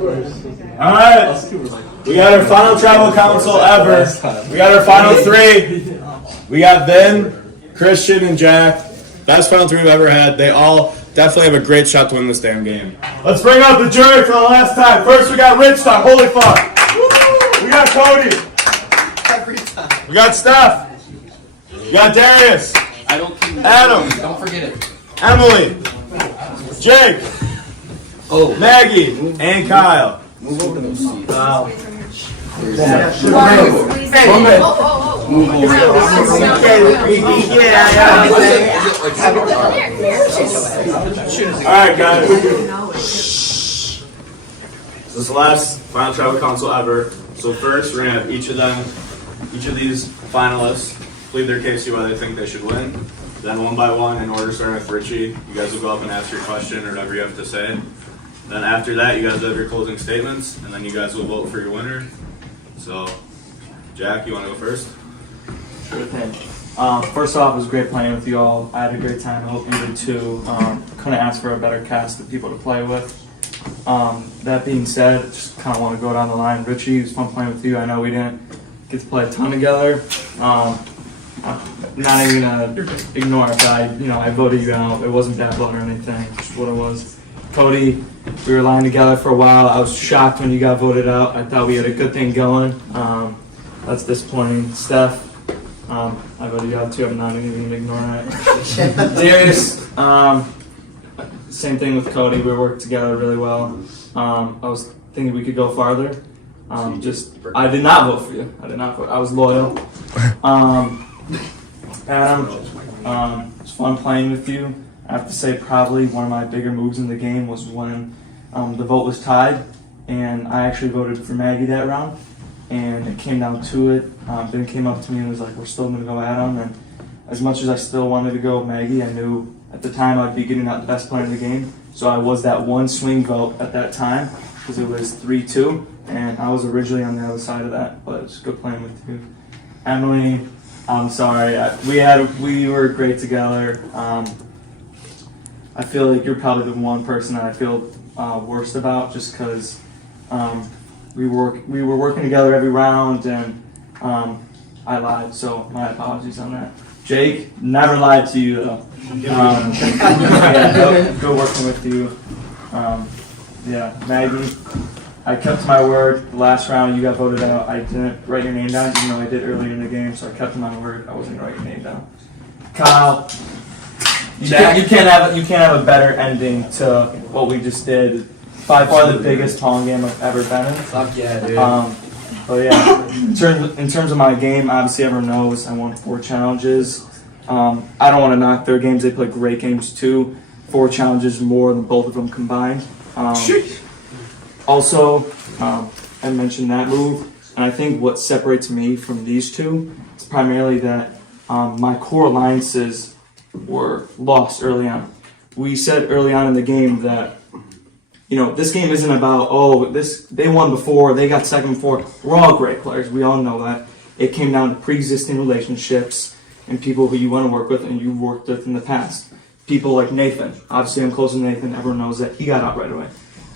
Alright, we got our final tribal council ever. We got our final three. We got Ben, Christian, and Jack. Best final three we've ever had. They all definitely have a great shot to win this damn game. Let's bring out the jury for the last time. First we got Rich Talk, holy fuck. We got Cody. We got Steph. We got Darius. Adam. Don't forget it. Emily. Jake. Maggie. And Kyle. Move over to those seats. Wow. Alright guys. This is the last final tribal council ever. So first we're gonna have each of these finalists plead their case to why they think they should win. Then one by one, in order starting with Richie, you guys will go up and ask your question or whatever you have to say. Then after that, you guys have your closing statements, and then you guys will vote for your winner. So, Jack, you want to go first? Sure thing. First off, it was great playing with you all. I had a great time. I hope you did too. Couldn't ask for a better cast of people to play with. That being said, just kind of want to go down the line. Richie, it was fun playing with you. I know we didn't get to play a ton together. I'm not even gonna ignore it, but I voted you out. It wasn't that blood or anything. Just what it was. Cody, we were lying together for a while. I was shocked when you got voted out. I thought we had a good thing going. That's disappointing. Steph, I voted you out too. I'm not even gonna ignore that. Darius, same thing with Cody. We worked together really well. I was thinking we could go farther. I did not vote for you. I did not vote. I was loyal. Adam, it's fun playing with you. I have to say probably one of my bigger moves in the game was when the vote was tied, and I actually voted for Maggie that round, and it came down to it. Ben came up to me and was like, we're still going to go Adam, and as much as I still wanted to go Maggie, I knew at the time I'd be getting out the best player in the game, so I was that one swing vote at that time, because it was 3-2, and I was originally on the other side of that, but it's good playing with you. Emily, I'm sorry, we were great together. I feel like you're probably the one person that I feel worst about, just because we were working together every round, and I lied, so my apologies on that. Jake, never lied to you though. Good working with you. Maggie, I kept my word. The last round you got voted out. I didn't write your name down, even though I did earlier in the game, so I kept my word. I wasn't gonna write your name down. Kyle, you can't have a better ending to what we just did. By far the biggest Pong game I've ever been in. Fuck yeah, dude. But yeah, in terms of my game, obviously everyone knows I won 4 challenges. I don't want to knock their games; they play great games too. 4 challenges more than both of them combined. Also, I mentioned that move, and I think what separates me from these two is primarily that my core alliances were lost early on. We said early on in the game that this game isn't about they won before, they got second before. We're all great players. We all know that. It came down to pre-existing relationships and people who you want to work with and you've worked with in the past. People like Nathan. Obviously, I'm close to Nathan. Everyone knows that. He got out right away.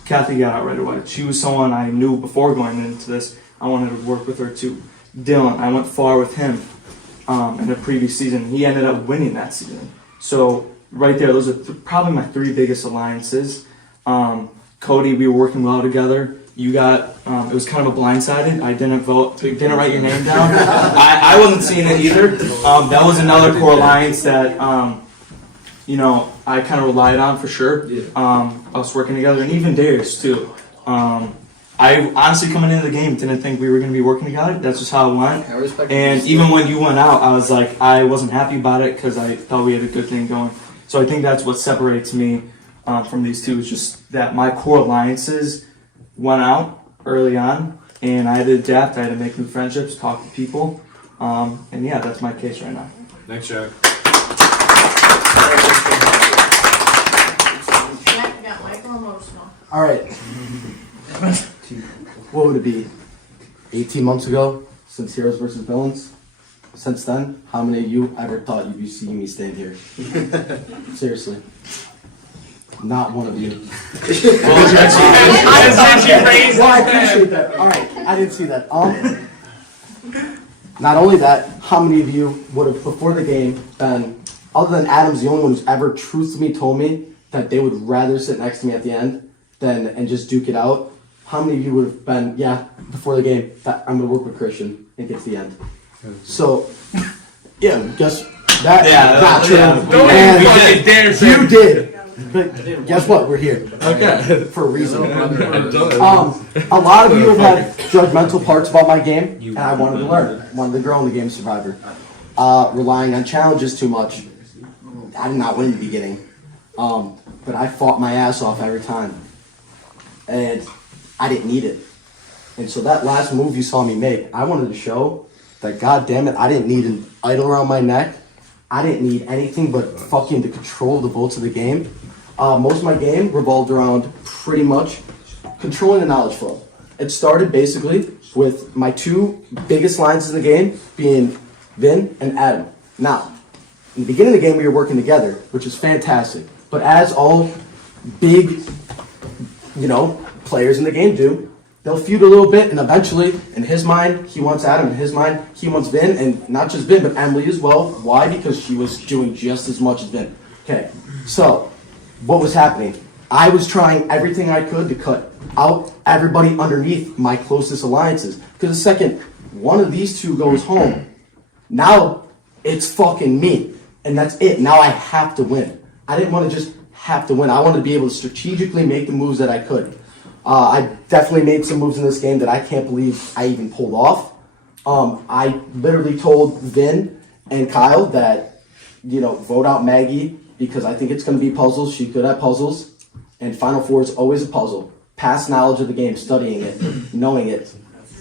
Kathy got out right away. She was someone I knew before going into this. I wanted to work with her too. Dylan, I went far with him in the previous season. He ended up winning that season. So right there, those are probably my 3 biggest alliances. Cody, we were working well together. You got, it was kind of a blindsided. I didn't vote, didn't write your name down. I wasn't seeing it either. That was another core alliance that, I kind of relied on for sure. Us working together, and even Darius too. I honestly, coming into the game, didn't think we were going to be working together. That's just how it went. And even when you went out, I was like, I wasn't happy about it because I thought we had a good thing going. So I think that's what separates me from these two, is just that my core alliances went out early on, and I had to adapt. I had to make new friendships, talk to people, and yeah, that's my case right now. Thanks, Jack. All right. What would it be? 18 months ago, since Heroes versus Villains? Since then, how many of you ever thought you'd be seeing me stand here? Seriously. not one of you. Well, Well, I appreciate that. All right, I didn't see that. Not only that, how many of you would have before the game been, other than Adam's the only one who's ever truthfully told me that they would rather sit next to me at the end than and just duke it out? How many of you would have been, yeah, before the game, that I'm gonna work with Christian and get to the end? So, yeah, guess that not true. Don't And even fucking dare say you did. But guess what? We're here. Okay. For a reason. A lot of you have had judgmental parts about my game, and I wanted to learn. Wanted to grow in the game Survivor. Relying on challenges too much. I did not win in the beginning. But I fought my ass off every time. And I didn't need it. And so that last move you saw me make, I wanted to show that, god damn it, I didn't need an idol around my neck. I didn't need anything but fucking the control of the votes of the game. Most of my game revolved around pretty much controlling the knowledge flow. It started basically with my two biggest lines in the game being Vin and Adam. Now, in the beginning of the game, we were working together, which is fantastic. But as all big, players in the game do, they'll feud a little bit, and eventually, in his mind, he wants Adam. In his mind, he wants Vin, and not just Vin, but Emily as well. Why? Because she was doing just as much as Vin. Okay, so what was happening? I was trying everything I could to cut out everybody underneath my closest alliances. Because the second one of these two goes home, now it's fucking me. And that's it. Now I have to win. I didn't want to just have to win. I wanted to be able to strategically make the moves that I could. I definitely made some moves in this game that I can't believe I even pulled off. I literally told Vin and Kyle that, vote out Maggie because I think it's going to be puzzles. She's good at puzzles. And Final Four is always a puzzle. Past knowledge of the game, studying it, knowing it.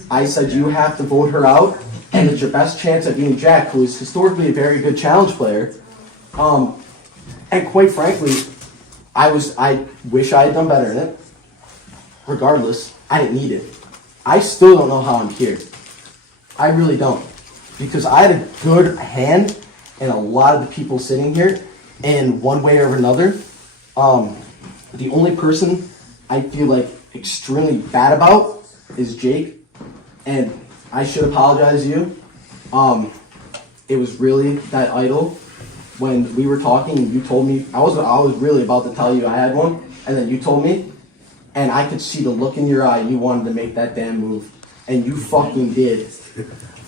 I said you have to vote her out, and it's your best chance at beating Jack, who is historically a very good challenge player. And quite frankly, I wish I had done better in it. Regardless, I didn't need it. I still don't know how I'm here. I really don't. Because I had a good hand in a lot of the people sitting here, and one way or another, the only person I feel like extremely bad about is Jake, and I should apologize to you. It was really that idol when we were talking and you told me, I was really about to tell you I had one, and then you told me, and I could see the look in your eye, you wanted to make that damn move, and you fucking did,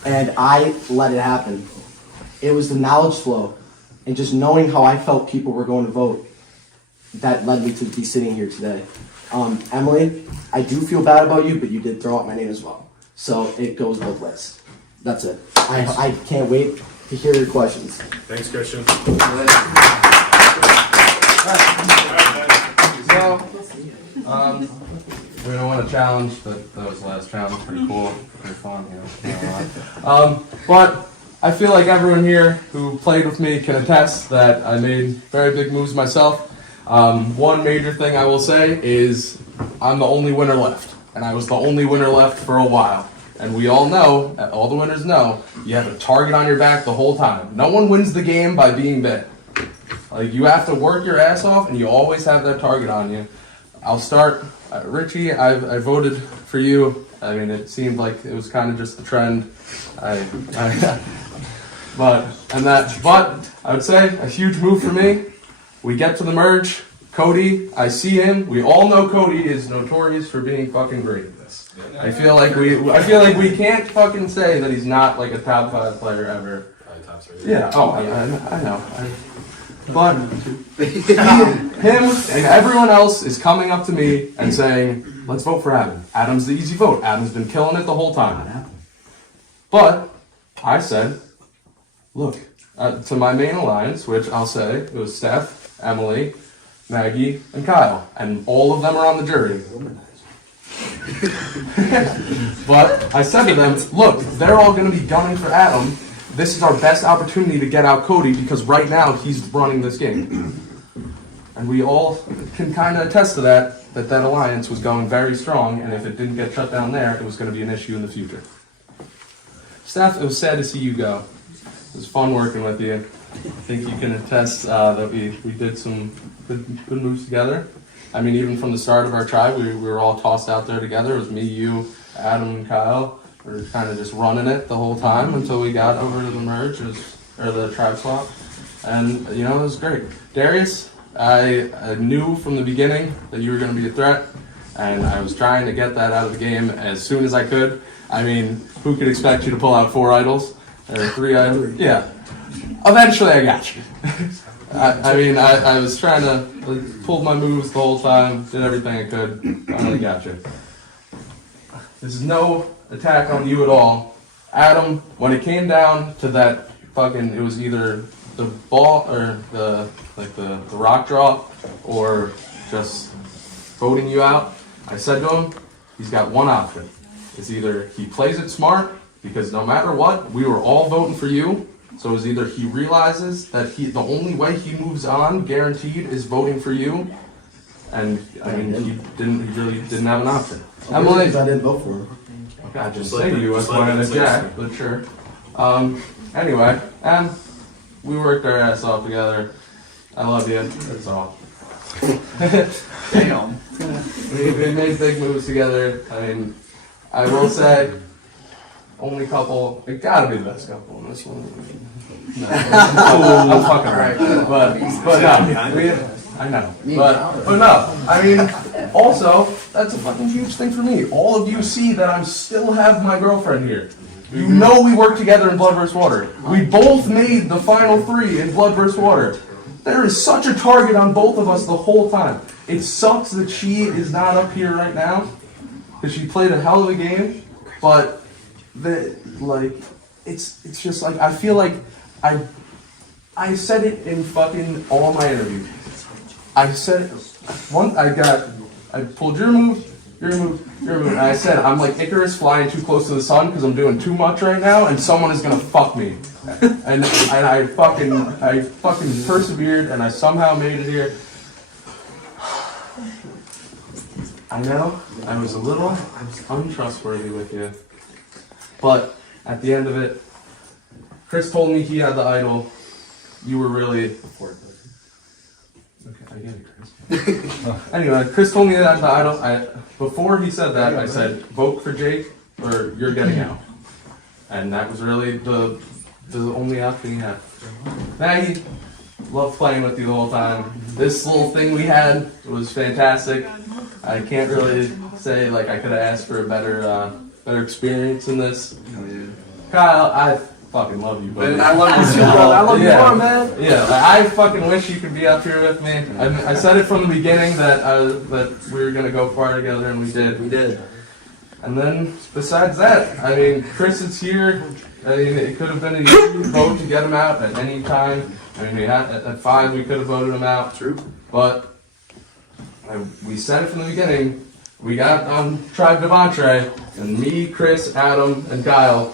and I let it happen. It was the knowledge flow, and just knowing how I felt people were going to vote, that led me to be sitting here today. Emily, I do feel bad about you, but you did throw out my name as well. So it goes both ways. That's it. I can't wait to hear your questions. Thanks, Christian. We don't want a challenge, but that was the last challenge. Pretty cool, pretty fun, But I feel like everyone here who played with me can attest that I made very big moves myself. One major thing I will say is I'm the only winner left, and I was the only winner left for a while. And we all know, all the winners know, you have a target on your back the whole time. No one wins the game by being bad. Like, you have to work your ass off, and you always have that target on you. I'll start, Richie, I voted for you. I mean, it seemed like it was kind of just the trend. But I would say a huge move for me. We get to the merge. Cody, I see him. We all know Cody is notorious for being fucking great at this. I feel like we can't fucking say that he's not like a top 5 player ever. Yeah. Oh, I know. But him and everyone else is coming up to me and saying, "Let's vote for Adam. Adam's the easy vote. Adam's been killing it the whole time." But I said, "Look, to my main alliance, which I'll say it was Steph, Emily, Maggie, and Kyle, and all of them are on the jury." But I said to them, "Look, they're all going to be gunning for Adam. This is our best opportunity to get out Cody because right now he's running this game." And we all can kind of attest to that alliance was going very strong, and if it didn't get shut down there, it was going to be an issue in the future. Steph, it was sad to see you go. It was fun working with you. I think you can attest that we did some good moves together. I mean, even from the start of our tribe, we were all tossed out there together. It was me, you, Adam, and Kyle. We were kind of just running it the whole time until we got over to the merge, or the tribe swap. And, you know, it was great. Darius, I knew from the beginning that you were going to be a threat, and I was trying to get that out of the game as soon as I could. I mean, who could expect you to pull out 4 idols? Or 3 idols? Yeah. Eventually I got you. I was trying to pull my moves the whole time, did everything I could, finally got you. This is no attack on you at all. Adam, when it came down to that it was either the ball or the rock drop or just voting you out, I said to him, he's got one option. It's either he plays it smart, because no matter what, we were all voting for you. So it's either he realizes that the only way he moves on, guaranteed, is voting for you, and I mean he really didn't have an option. Emily, I didn't vote for her. okay, I just say you as one of Jack, but sure. Anyway, and we worked our ass off together. I love you. That's all. Damn. We made big moves together. I mean, I will say, only couple. It gotta be the best couple in this one. No, I'm fucking right. But no, I know. But no, I mean, also, that's a fucking huge thing for me. All of you see that I still have my girlfriend here. You know we worked together in Blood vs. Water. We both made the final 3 in Blood vs. Water. There is such a target on both of us the whole time. It sucks that she is not up here right now, because she played a hell of a game, but it's just like, I feel like I said it in fucking all my interviews. I said I pulled your move, and I said, I'm like Icarus flying too close to the sun because I'm doing too much right now, and someone is gonna fuck me. And I fucking persevered, and I somehow made it here. I know I was a little untrustworthy with you, but at the end of it, Chris told me he had the idol. You were really. Okay, I get it, Chris. Anyway, Chris told me that the idol. Before he said that, I said, vote for Jake or you're getting out. And that was really the only option he had. Maggie, loved playing with you the whole time. This little thing we had was fantastic. I can't really say like I could have asked for a better experience in this. Kyle, I fucking love you, buddy. I love you too, bro. I love you more, man. Yeah, like, I fucking wish you could be up here with me. I said it from the beginning that we were gonna go far together, and we did. We did. And then besides that, I mean, Chris is here. I mean, it could have been an easy vote to get him out at any time. I mean, we had at 5 we could have voted him out. True. But we said it from the beginning. We got on Tribe Devontre, and me, Chris, Adam, and Kyle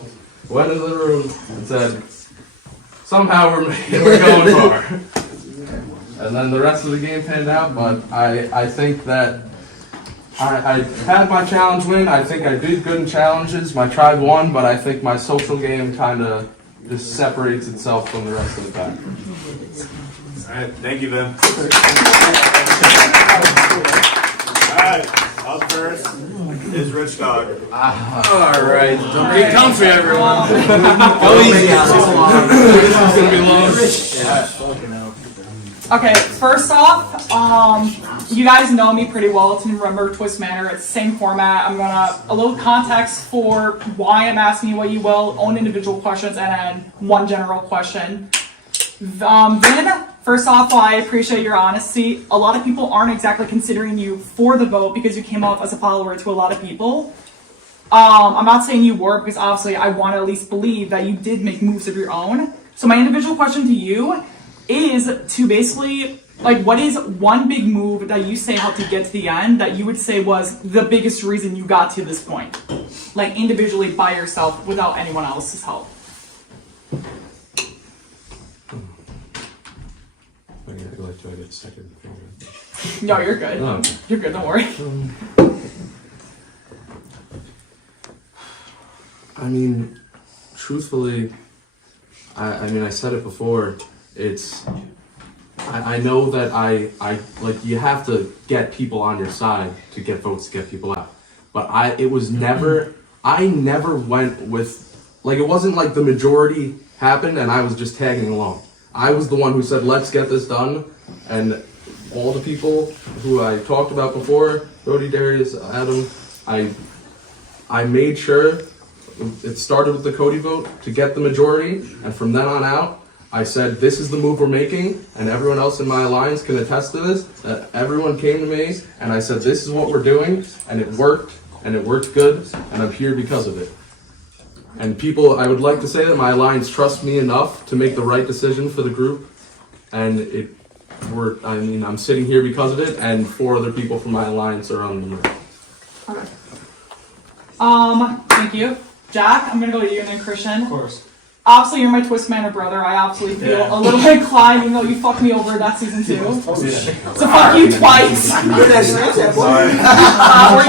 went into the room and said, somehow we're going far. And then the rest of the game panned out, but I think that I had my challenge win. I think I did good in challenges. My tribe won, but I think my social game kind of just separates itself from the rest of the pack. Alright, thank you, Vim. Alright, up first is Rich Dog. Alright, be comfy, everyone. Go easy on This is gonna be long. Okay, first off, you guys know me pretty well. It's Remember Twist Manor. It's the same format. I'm gonna a little context for why I'm asking you what you will, own individual questions, and then one general question. Vin, first off, I appreciate your honesty. A lot of people aren't exactly considering you for the vote because you came off as a follower to a lot of people. I'm not saying you were, because obviously I want to at least believe that you did make moves of your own. So my individual question to you is to basically, like, what is one big move that you say helped you get to the end that you would say was the biggest reason you got to this point? Like, individually by yourself without anyone else's help. Do I get a second? No, you're good. Oh. You're good, don't worry. I mean, truthfully, I mean, I said it before. I know that I like you have to get people on your side to get votes to get people out. But I never went with, like, it wasn't like the majority happened and I was just tagging along. I was the one who said, let's get this done. And all the people who I talked about before, Brody, Darius, Adam, I made sure it started with the Cody vote to get the majority. And from then on out, I said, this is the move we're making, and everyone else in my alliance can attest to this. Everyone came to me, and I said, this is what we're doing, and it worked good, and I'm here because of it. And people, I would like to say that my alliance trusts me enough to make the right decision for the group, and I'm sitting here because of it, and 4 other people from my alliance are on the move. Okay. Thank you. Jack, I'm gonna go to you and then Christian. Of course. Obviously, you're my Twist Manor brother. I absolutely feel a little bit inclined, even though you fucked me over that season 2. So fuck you twice. Or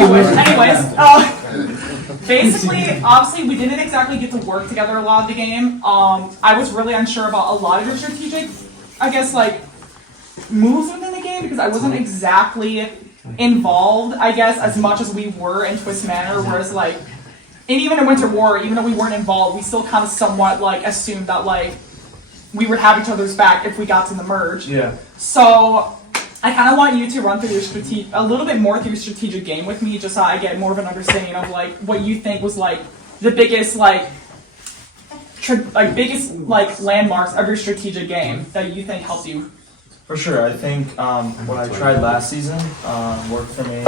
you wish. Anyways, basically, obviously, we didn't exactly get to work together a lot of the game. I was really unsure about a lot of your strategic, I guess, like, moves within the game because I wasn't exactly involved, I guess, as much as we were in Twist Manor, whereas, like, and even in Winter War, even though we weren't involved, we still kind of somewhat, like, assumed that, like, we would have each other's back if we got to the merge. Yeah. So, I kind of want you to run through your a little bit more through your strategic game with me, just so I get more of an understanding of, like, what you think was, like, the biggest, like, landmarks of your strategic game that you think helped you. For sure, I think what I tried last season worked for me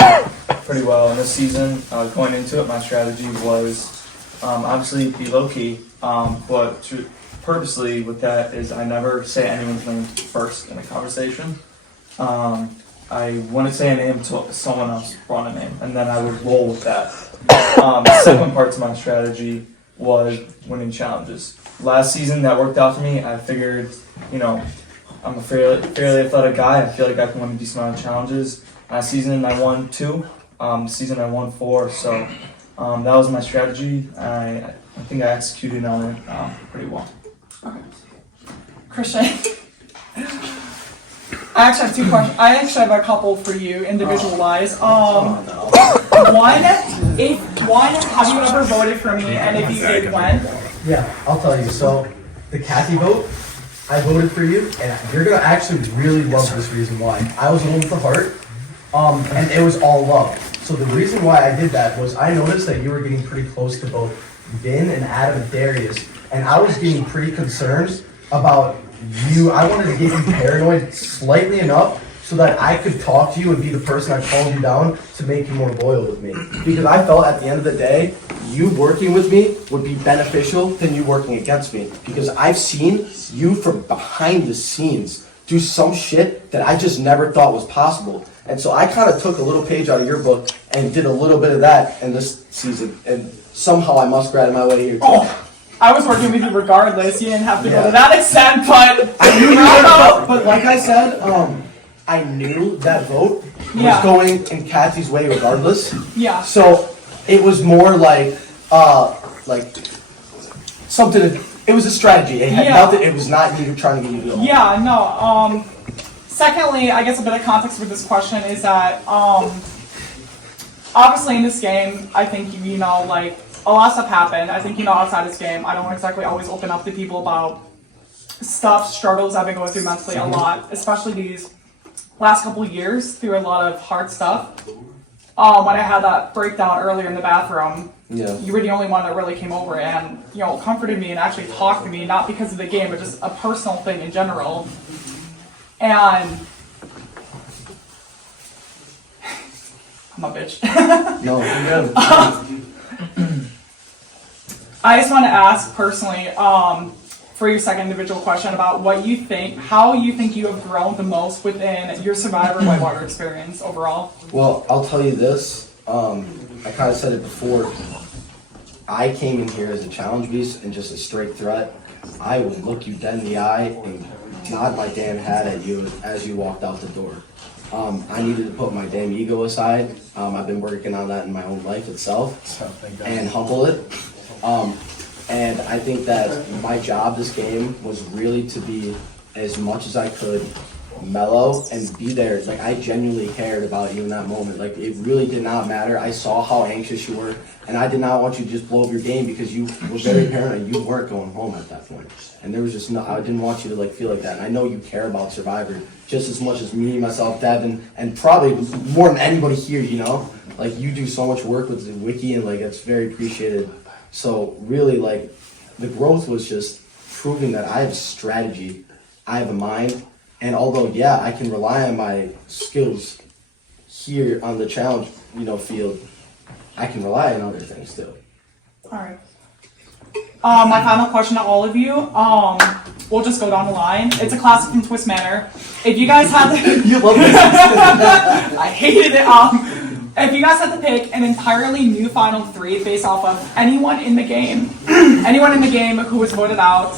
pretty well. And this season, going into it, my strategy was obviously be low-key, but purposely with that is I never say anyone's name first in a conversation. I wouldn't say a name until someone else brought a name, and then I would roll with that. The second part to my strategy was winning challenges. Last season, that worked out for me. I figured, I'm a fairly athletic guy. I feel like I can win a decent amount of challenges. Last season I won 2. This season I won 4. So that was my strategy. I think I executed on it pretty well. Okay. Christian, I actually have 2 questions. I actually have a couple for you, individual-wise. One, have you ever voted for me, and if you did, when? Yeah, I'll tell you. So, the Kathy vote, I voted for you, and you're gonna actually really love this reason why. I was the one with the heart, and it was all love. So the reason why I did that was I noticed that you were getting pretty close to both Vin and Adam and Darius, and I was getting pretty concerned about you. I wanted to get you paranoid slightly enough so that I could talk to you and be the person that called you down to make you more loyal with me. Because I felt at the end of the day, you working with me would be beneficial than you working against me. Because I've seen you from behind the scenes do some shit that I just never thought was possible. And so I kind of took a little page out of your book and did a little bit of that in this season. And somehow I muskratted my way here too. Oh, I was working with you regardless. You didn't have to go to that extent, but I knew you were, but like I said, I knew that vote was going in Kathy's way regardless. Yeah. So it was more like something. It was a strategy. It had nothing. It was not you trying to get you to go. Yeah. No. Secondly, I guess a bit of context for this question is that obviously in this game, I think a lot of stuff happened. I think outside this game, I don't exactly always open up to people about struggles I've been going through mentally a lot, especially these last couple of years through a lot of hard stuff. When I had that breakdown earlier in the bathroom, you were the only one that really came over and comforted me and actually talked to me, not because of the game, but just a personal thing in general. And I'm a bitch. No, you're good. I just want to ask personally, for your second individual question about how you think you have grown the most within your Survivor Whitewater experience overall. Well, I'll tell you this. I kind of said it before. I came in here as a challenge beast and just a straight threat. I would look you dead in the eye and nod my damn hat at you as you walked out the door. I needed to put my damn ego aside. I've been working on that in my own life itself and humble it. And I think that my job this game was really to be as much as I could mellow and be there. Like, I genuinely cared about you in that moment. Like, it really did not matter. I saw how anxious you were, and I did not want you to just blow up your game because you were very paranoid. You weren't going home at that point. And there was just no, I didn't want you to like feel like that. And I know you care about Survivor just as much as me, myself, Devin, and probably more than anybody here, you know? Like, you do so much work with the wiki, and like, it's very appreciated. So really, like, the growth was just proving that I have a strategy, I have a mind, and although, yeah, I can rely on my skills here on the challenge, field, I can rely on other things too. Alright. My final question to all of you, we'll just go down the line. It's a classic from Twist Manor. If you guys had to... You love this. I hated it. If you guys had to pick an entirely new final three based off of anyone in the game who was voted out,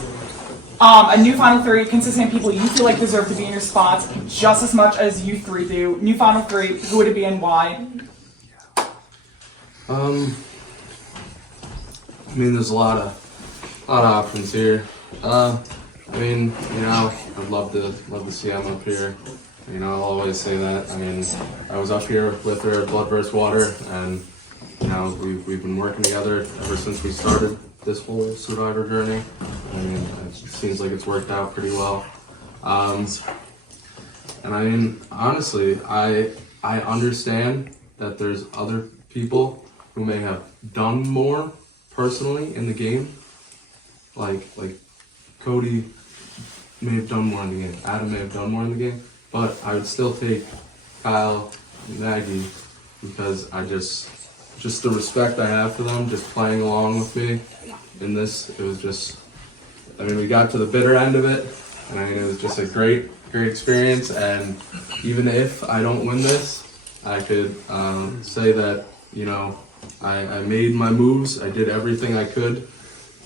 a new final three consisting of people you feel like deserve to be in your spots just as much as you three do. New final three, who would it be and why? I mean, there's a lot of options here. I'd love to see him up here. I'll always say that. I mean, I was up here with her at Blood vs. Water, and we've been working together ever since we started this whole Survivor journey. I mean, it seems like it's worked out pretty well. And I mean, honestly, I understand that there's other people who may have done more personally in the game. Like Cody may have done more in the game, Adam may have done more in the game, but I would still take Kyle and Maggie because I just the respect I have for them, just playing along with me in this. It was just, I mean, we got to the bitter end of it, and I mean, it was just a great experience. And even if I don't win this, I could say that I made my moves. I did everything I could.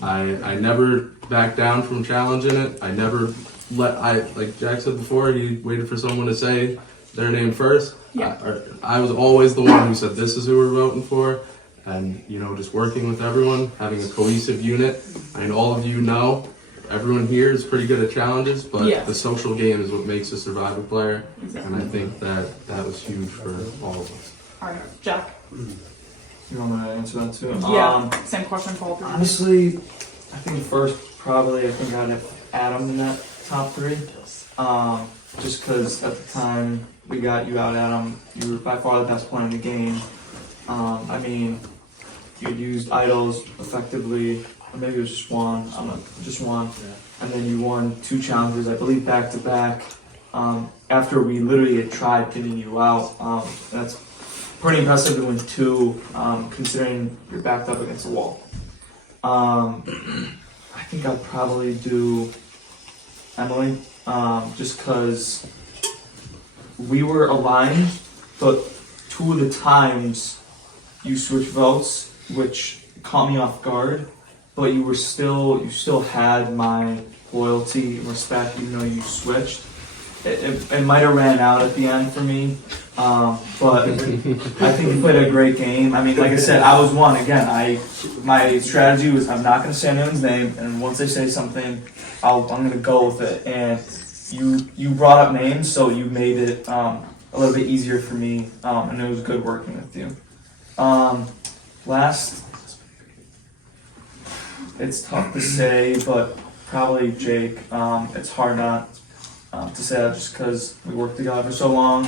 I never backed down from challenging it. I never like Jack said before, he waited for someone to say their name first. Yeah. I was always the one who said this is who we're voting for. And, just working with everyone, having a cohesive unit. I mean, all of you know, everyone here is pretty good at challenges, but the social game is what makes a Survivor player. Exactly. And I think that was huge for all of us. Alright, Jack. You want me to answer that too? Yeah, same question for all three. Honestly, I think first, probably, I'd have Adam in that top three. Just because at the time we got you out, Adam, you were by far the best player in the game. I mean, you'd used idols effectively, or maybe it was just one, just one. And then you won 2 challenges, I believe, back to back. After we literally had tried getting you out, that's pretty impressive to win 2, considering you're backed up against the wall. I think I'd probably do Emily, just because we were aligned, but 2 of the times you switched votes, which caught me off guard, but you still had my loyalty and respect even though you switched. It might have ran out at the end for me, but I think you played a great game. I mean, like I said, I was one. Again, my strategy was I'm not going to say anyone's name, and once they say something, I'm going to go with it. And you brought up names, so you made it a little bit easier for me, and it was good working with you. Last, it's tough to say, but probably Jake. It's hard not to say that just because we worked together for so long.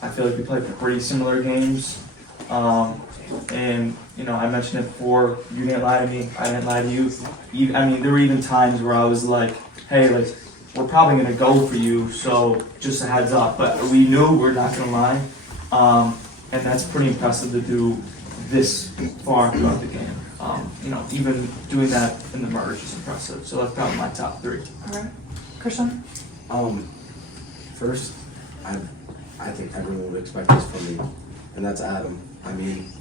I feel like we played pretty similar games. And, I mentioned it before, you didn't lie to me, I didn't lie to you. I mean, there were even times where I was like, hey, we're probably going to go for you, so just a heads up. But we knew we're not going to lie. And that's pretty impressive to do this far throughout the game. Even doing that in the merge is impressive. So that's probably my top 3. Alright. Christian? First, I think everyone would expect this from me, and that's Adam. I mean,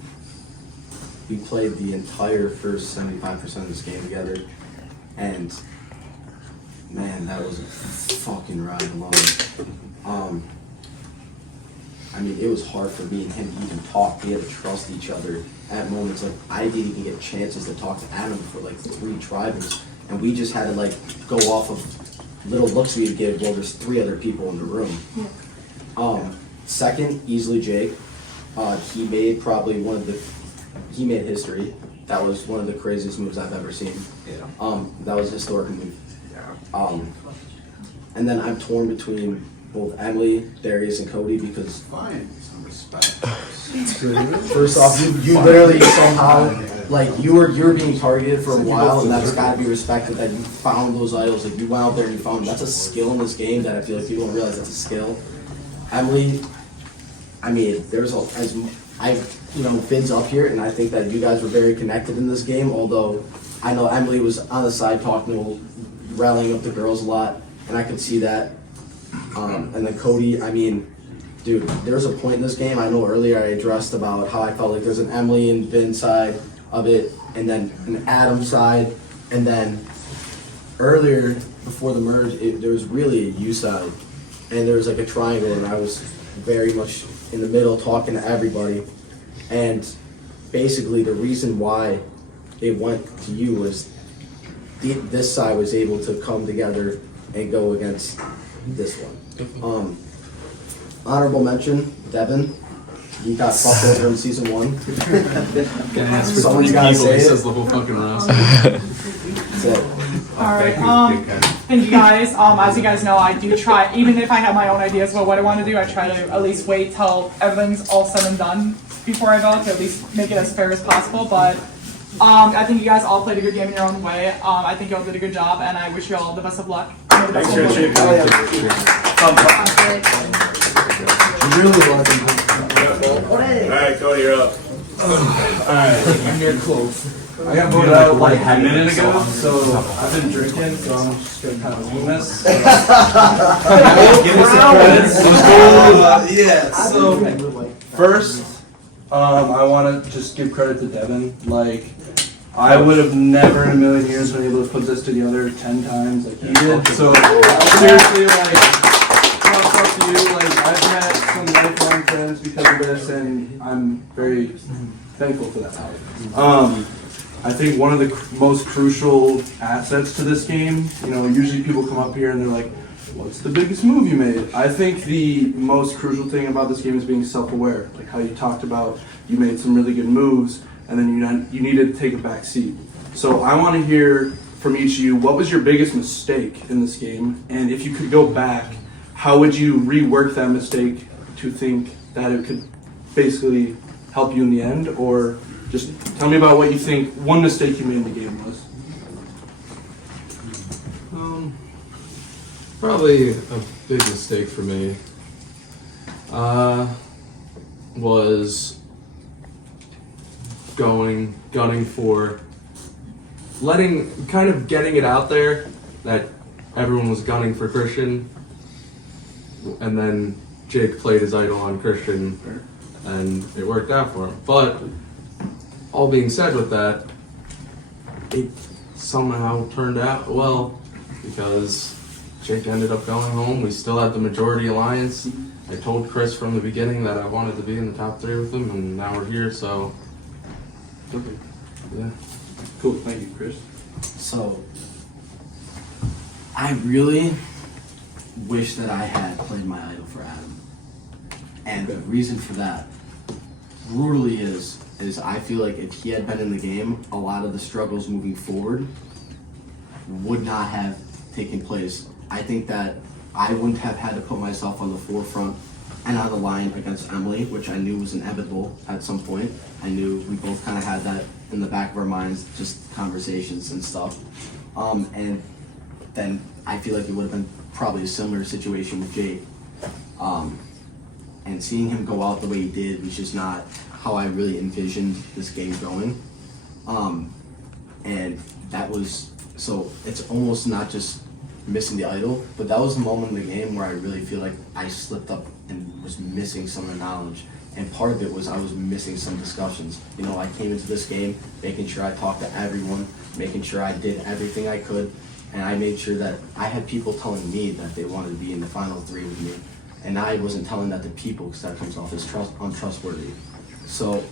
we played the entire first 75% of this game together, and man, that was a fucking ride along. I mean, it was hard for me and him to even talk. We had to trust each other at moments. Like, I didn't even get chances to talk to Adam for 3 tries, and we just had to go off of little looks we'd give, well, there's 3 other people in the room. Second, easily Jake. He made probably he made history. That was one of the craziest moves I've ever seen. That was a historic move. And then I'm torn between both Emily, Darius, and Cody because first off, you literally somehow, like, you're being targeted for a while, and that's got to be respected that you found those idols. Like, you went out there and you found them. That's a skill in this game that I feel like people don't realize that's a skill. Emily, I mean, Finn's up here, and I think that you guys were very connected in this game, although I know Emily was on the side talking, rallying up the girls a lot, and I could see that. And then Cody, I mean, dude, there's a point in this game, I know earlier I addressed about how I felt like there's an Emily and Vin side of it, and then an Adam side, and then earlier, before the merge, there was really a U side, and there was like a triangle, and I was very much in the middle talking to everybody, and basically the reason why it went to you was this side was able to come together and go against this one. Honorable mention, Devin. He got fucked over in season 1. Someone's gotta say it. Says the whole fucking roster. That's it. Alright, thank you guys. As you guys know, I do try, even if I have my own ideas about what I want to do, I try to at least wait till everything's all said and done before I vote to at least make it as fair as possible. But I think you guys all played a good game in your own way. I think you all did a good job, and I wish you all the best of luck. Thanks, Richie. Alright, Cody, you're up. I'm here close. I got voted out like a minute ago, so I've been drinking, so I'm just gonna kind of wing this. Give me some credits. Yeah, so first, I want to just give credit to Devin. Like, I would have never in a million years been able to put this together 10 times like he did. So seriously, like, props up to you. Like, I've met some lifelong friends because of this, and I'm very thankful for that. I think one of the most crucial assets to this game, usually people come up here and they're like, what's the biggest move you made? I think the most crucial thing about this game is being self-aware. Like how you talked about, you made some really good moves, and then you needed to take a back seat. So I want to hear from each of you, what was your biggest mistake in this game? And if you could go back, how would you rework that mistake to think that it could basically help you in the end? Or just tell me about what you think one mistake you made in the game was. Probably a big mistake for me was gunning for getting it out there that everyone was gunning for Christian, and then Jake played his idol on Christian, and it worked out for him. But all being said with that, it somehow turned out well because Jake ended up going home. We still had the majority alliance. I told Chris from the beginning that I wanted to be in the top 3 with him, and now we're here, so Okay. yeah. Cool, thank you, Chris. So, I really wish that I had played my idol for Adam. And the reason for that, brutally, is I feel like if he had been in the game, a lot of the struggles moving forward would not have taken place. I think that I wouldn't have had to put myself on the forefront and on the line against Emily, which I knew was inevitable at some point. I knew we both kind of had that in the back of our minds, just conversations and stuff. And then I feel like it would have been probably a similar situation with Jake. And seeing him go out the way he did was just not how I really envisioned this game going. And that was, so it's almost not just missing the idol, but that was the moment in the game where I really feel like I slipped up and was missing some of the knowledge. And part of it was I was missing some discussions. I came into this game making sure I talked to everyone, making sure I did everything I could, and I made sure that I had people telling me that they wanted to be in the final 3 with me. And I wasn't telling that to people because that comes off as untrustworthy. So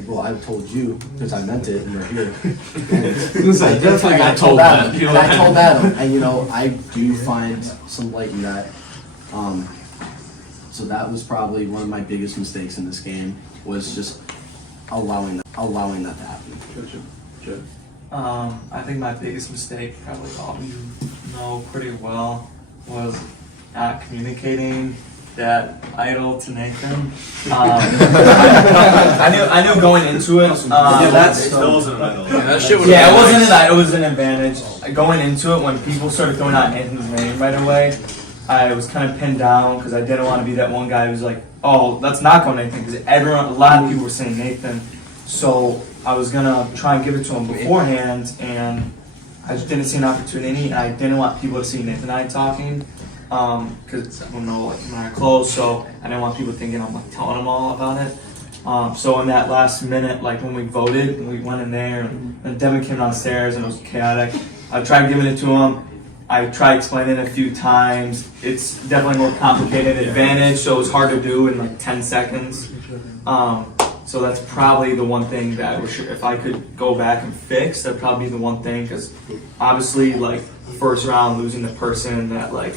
Like, well, I told you because I meant it, and you're here. I definitely got told that. And I told Adam, and you know, I do find some light in that. So that was probably one of my biggest mistakes in this game, was just allowing that to happen. I think my biggest mistake, probably all of you know pretty well, was not communicating that idol to Nathan. I knew going into it. That shit was Yeah, it wasn't an idol, it was an advantage. Going into it, when people started throwing out Nathan's name right away, I was kind of pinned down because I didn't want to be that one guy who's like, oh, let's not go Nathan, because a lot of people were saying Nathan. So I was gonna try and give it to him beforehand, and I just didn't see an opportunity, and I didn't want people to see Nathan and I talking, because I don't know, like, him and I are close, so I didn't want people thinking I'm like telling them all about it. So in that last minute, like when we voted and we went in there, and Devin came downstairs and it was chaotic, I tried giving it to him. I tried explaining it a few times. It's definitely more complicated advantage, so it was hard to do in like 10 seconds. So that's probably the one thing that I wish, if I could go back and fix, that'd probably be the one thing, because obviously, like, first round, losing the person that like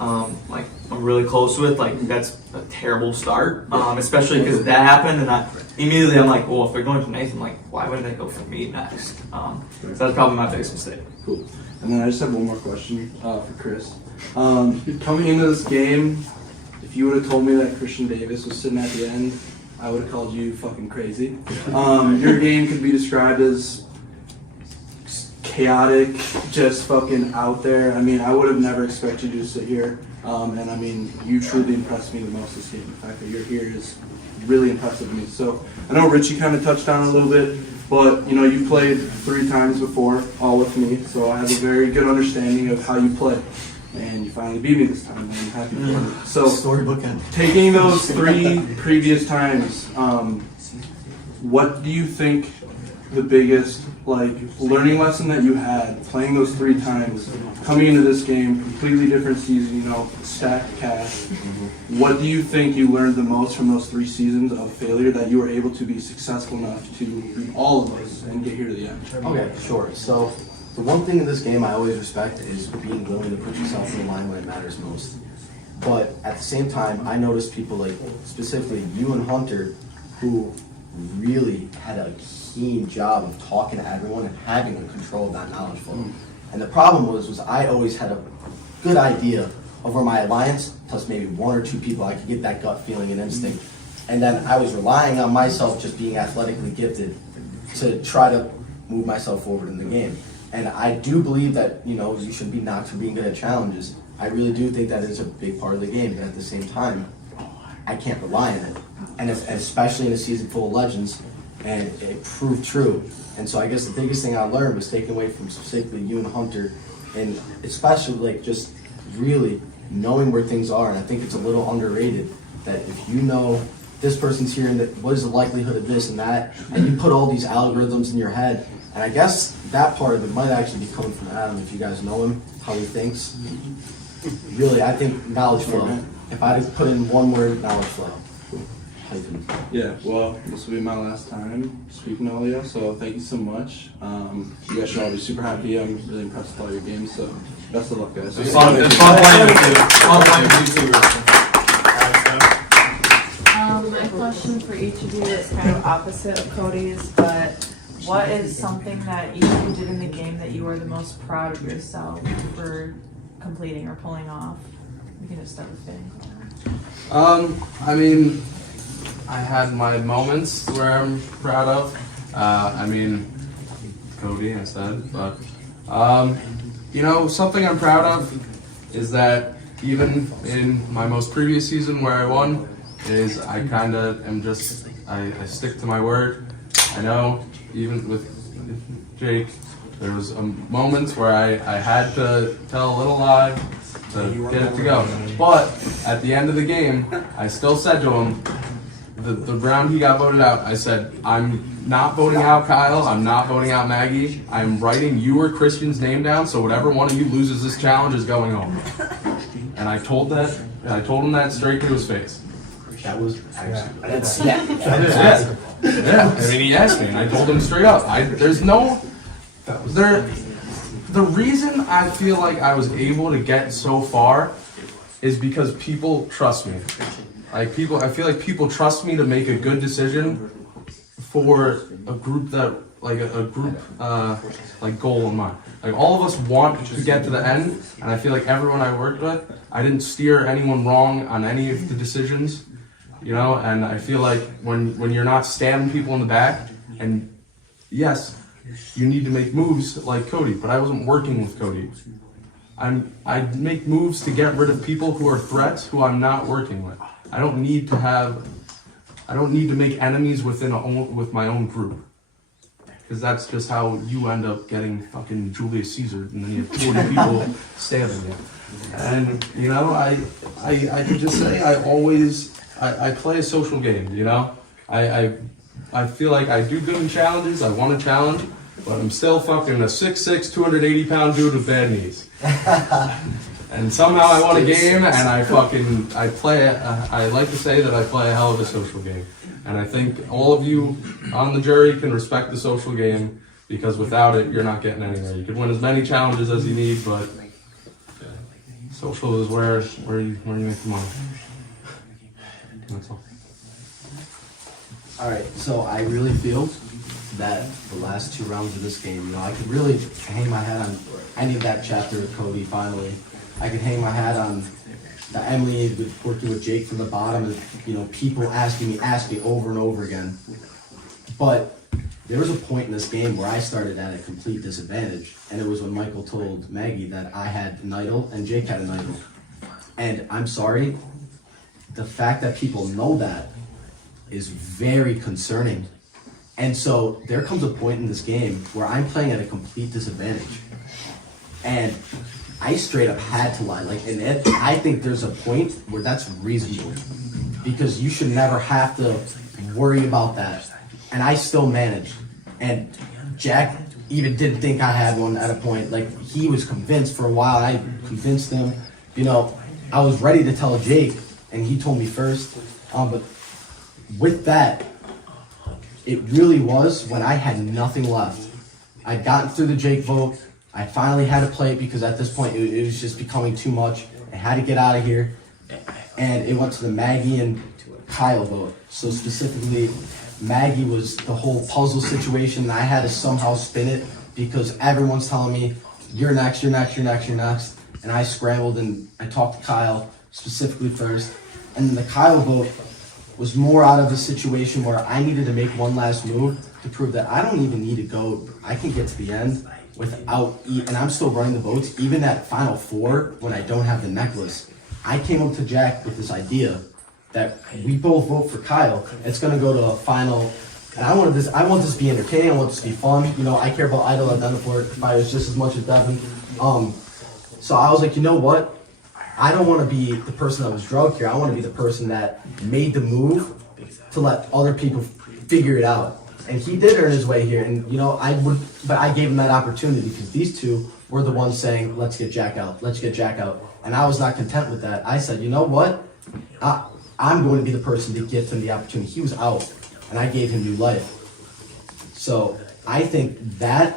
I'm really close with, like, that's a terrible start, especially because that happened, and immediately I'm like, well, if they're going for Nathan, like, why wouldn't they go for me next? So that's probably my biggest mistake. Cool. And then I just have one more question for Chris. Coming into this game, if you would have told me that Christian Davis was sitting at the end, I would have called you fucking crazy. Your game could be described as chaotic, just fucking out there. I mean, I would have never expected you to sit here. And I mean, you truly impressed me the most this game. The fact that you're here is really impressive to me. So I know Richie kind of touched on it a little bit, but you know, you played 3 times before, all with me, so I have a very good understanding of how you play. And you finally beat me this time, and I'm happy for it. So, Storybook end. taking those 3 previous times, what do you think the biggest learning lesson that you had playing those 3 times, coming into this game, completely different season, you know, stacked cash? What do you think you learned the most from those 3 seasons of failure that you were able to be successful enough to beat all of us and get here to the end? Okay, sure. So the one thing in this game I always respect is being willing to put yourself in the line when it matters most. But at the same time, I noticed people like, specifically you and Hunter, who really had a keen job of talking to everyone and having a control of that knowledge flow. And the problem was I always had a good idea of where my alliance, plus maybe 1 or 2 people, I could get that gut feeling and instinct. And then I was relying on myself just being athletically gifted to try to move myself forward in the game. And I do believe that, you know, you should be knocked for being good at challenges. I really do think that is a big part of the game, but at the same time, I can't rely on it. And especially in a season full of legends, and it proved true. And so I guess the biggest thing I learned was taking away from specifically you and Hunter, and especially like just really knowing where things are. And I think it's a little underrated that if you know this person's here and that what is the likelihood of this and that, and you put all these algorithms in your head. And I guess that part of it might actually be coming from Adam, if you guys know him, how he thinks. Really, I think knowledge flow. If I had to put in one word, knowledge flow. Yeah, well, this will be my last time speaking to all of you, so thank you so much. You guys should all be super happy. I'm really impressed with all your games, so best of luck, guys. It's fun playing with you. Fun playing with you too. My question for each of you is kind of opposite of Cody's, but what is something that each of you did in the game that you are the most proud of yourself for completing or pulling off? We can just start with Finn. I mean, I had my moments where I'm proud of. I mean, Cody, I said, but you know, something I'm proud of is that even in my most previous season where I won, is I kind of am just I stick to my word. I know even with Jake, there was moments where I had to tell a little lie to get it to go. But at the end of the game, I still said to him, the round he got voted out, I said, I'm not voting out Kyle, I'm not voting out Maggie, I'm writing you or Christian's name down, so whatever one of you loses this challenge is going home. And I told him that straight to his face. That was actually, Yeah. Yeah, I mean, he asked me, and I told him straight up. The reason I feel like I was able to get so far is because people trust me. I feel like people trust me to make a good decision for a group that, like a group, like goal in mind. Like all of us want to get to the end, and I feel like everyone I worked with, I didn't steer anyone wrong on any of the decisions, you know. And I feel like when you're not stabbing people in the back, and yes, you need to make moves like Cody, but I wasn't working with Cody. I make moves to get rid of people who are threats who I'm not working with. I don't need to make enemies with my own group. Because that's just how you end up getting fucking Julius Caesar, and then you have 40 people stabbing you. And, you know, I can just say I play a social game, you know? I feel like I do good in challenges, I want a challenge, but I'm still fucking a 6'6", 280-pound dude with bad knees. And somehow I won a game, and I like to say that I play a hell of a social game. And I think all of you on the jury can respect the social game, because without it, you're not getting anywhere. You can win as many challenges as you need, but social is where you make the money. That's all. Alright, so I really feel that the last 2 rounds of this game, you know, I could really hang my hat on any of that chapter of Cody finally. I could hang my hat on the Emily working with Jake from the bottom, and, you know, people ask me over and over again. But there was a point in this game where I started at a complete disadvantage, and it was when Michael told Maggie that I had an idol and Jake had an idol. And I'm sorry, the fact that people know that is very concerning. And so there comes a point in this game where I'm playing at a complete disadvantage. And I straight up had to lie. I think there's a point where that's reasonable, because you should never have to worry about that. And I still managed. And Jack even didn't think I had one at a point. Like, he was convinced for a while. I convinced him. You know, I was ready to tell Jake, and he told me first. But with that, it really was when I had nothing left. I'd gotten through the Jake vote. I finally had to play it, because at this point it was just becoming too much. I had to get out of here. And it went to the Maggie and Kyle vote. So specifically, Maggie was the whole puzzle situation, and I had to somehow spin it, because everyone's telling me, you're next, you're next, you're next, you're next. And I scrambled, and I talked to Kyle specifically first. And then the Kyle vote was more out of a situation where I needed to make one last move to prove that I don't even need to go. I can get to the end and I'm still running the votes, even at Final 4, when I don't have the necklace. I came up to Jack with this idea that we both vote for Kyle. It's gonna go to a final, and I want this to be entertaining, I want this to be fun. You know, I care about Idol identifiers just as much as Devin. So I was like, you know what? I don't want to be the person that was drugged here. I want to be the person that made the move to let other people figure it out. And he did earn his way here. And, you know, but I gave him that opportunity, because these two were the ones saying, let's get Jack out. Let's get Jack out. And I was not content with that. I said, you know what? I'm going to be the person to give him the opportunity. He was out, and I gave him new life. So I think that,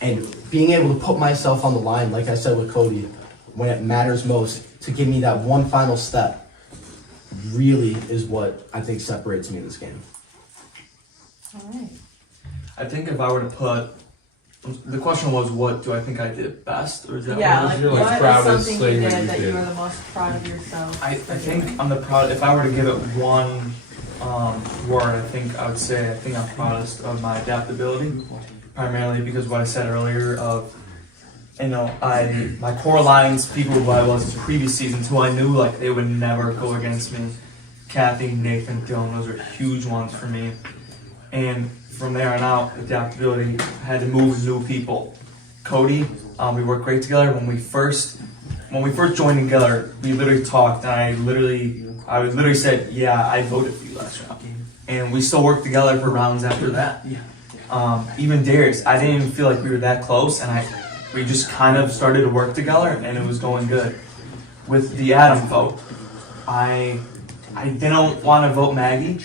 and being able to put myself on the line, like I said with Cody, when it matters most, to give me that one final step, really is what I think separates me in this game. Alright. I think if I were to put, the question was, what do I think I did best, or is that Yeah, what like it was? like, what proudest is something thing you that did you that did? you were the most proud of yourself? I think I'm the proud. If I were to give it one word, I think I'm proudest of my adaptability, primarily because what I said earlier of, you know, my core lines, people who I was in previous seasons, who I knew like they would never go against me. Kathy, Nathan, Dylan, those are huge ones for me. And from there on out, adaptability, I had to move with new people. Cody, we worked great together. When we first joined together, we literally talked, and I literally said, yeah, I voted for you last round. And we still worked together for rounds after that. Even Darius, I didn't even feel like we were that close, and we just kind of started to work together, and it was going good. With the Adam vote, I didn't want to vote Maggie.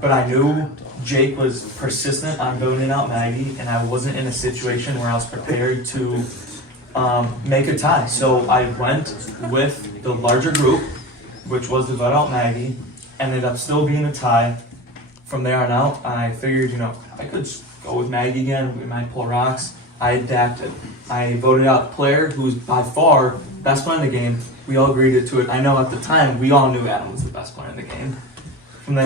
but I knew Jake was persistent on voting out Maggie, and I wasn't in a situation where I was prepared to make a tie. So I went with the larger group, which was to vote out Maggie. Ended up still being a tie. From there on out, I figured, I could just go with Maggie again. We might pull rocks. I adapted. I voted out the player who's by far best player in the game. We all agreed to it. I know at the time we all knew Adam was the best player in the game. From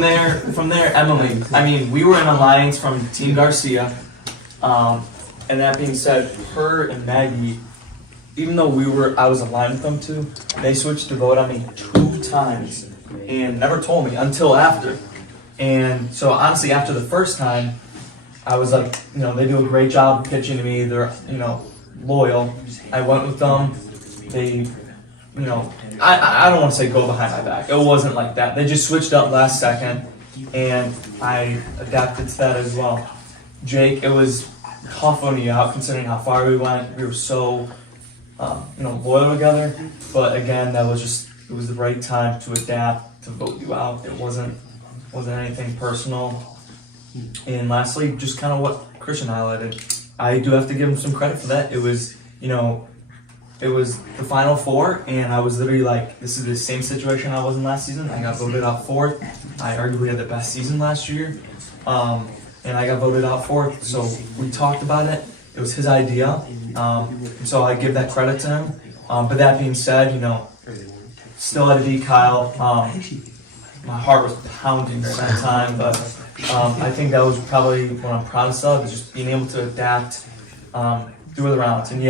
there, Emily. I mean, we were in alliance from Team Garcia. And that being said, her and Maggie, even though I was aligned with them too, they switched to vote on me 2 times and never told me until after. And so honestly, after the first time, I was like, they do a great job pitching to me. They're, loyal. I went with them. They, I don't want to say go behind my back. It wasn't like that. They just switched up last second, and I adapted to that as well. Jake, it was tough voting you out considering how far we went. We were so, loyal together. But again, it was the right time to adapt, to vote you out. It wasn't anything personal. And lastly, just kind of what Christian highlighted. I do have to give him some credit for that. It was, it was the Final Four, and I was literally like, this is the same situation I was in last season. I got voted out 4th. I arguably had the best season last year. And I got voted out 4th. So we talked about it. It was his idea. So I give that credit to him. But that being said, still had to beat Kyle. My heart was pounding during that time, but I think that was probably what I'm proudest of, is just being able to adapt through the rounds. And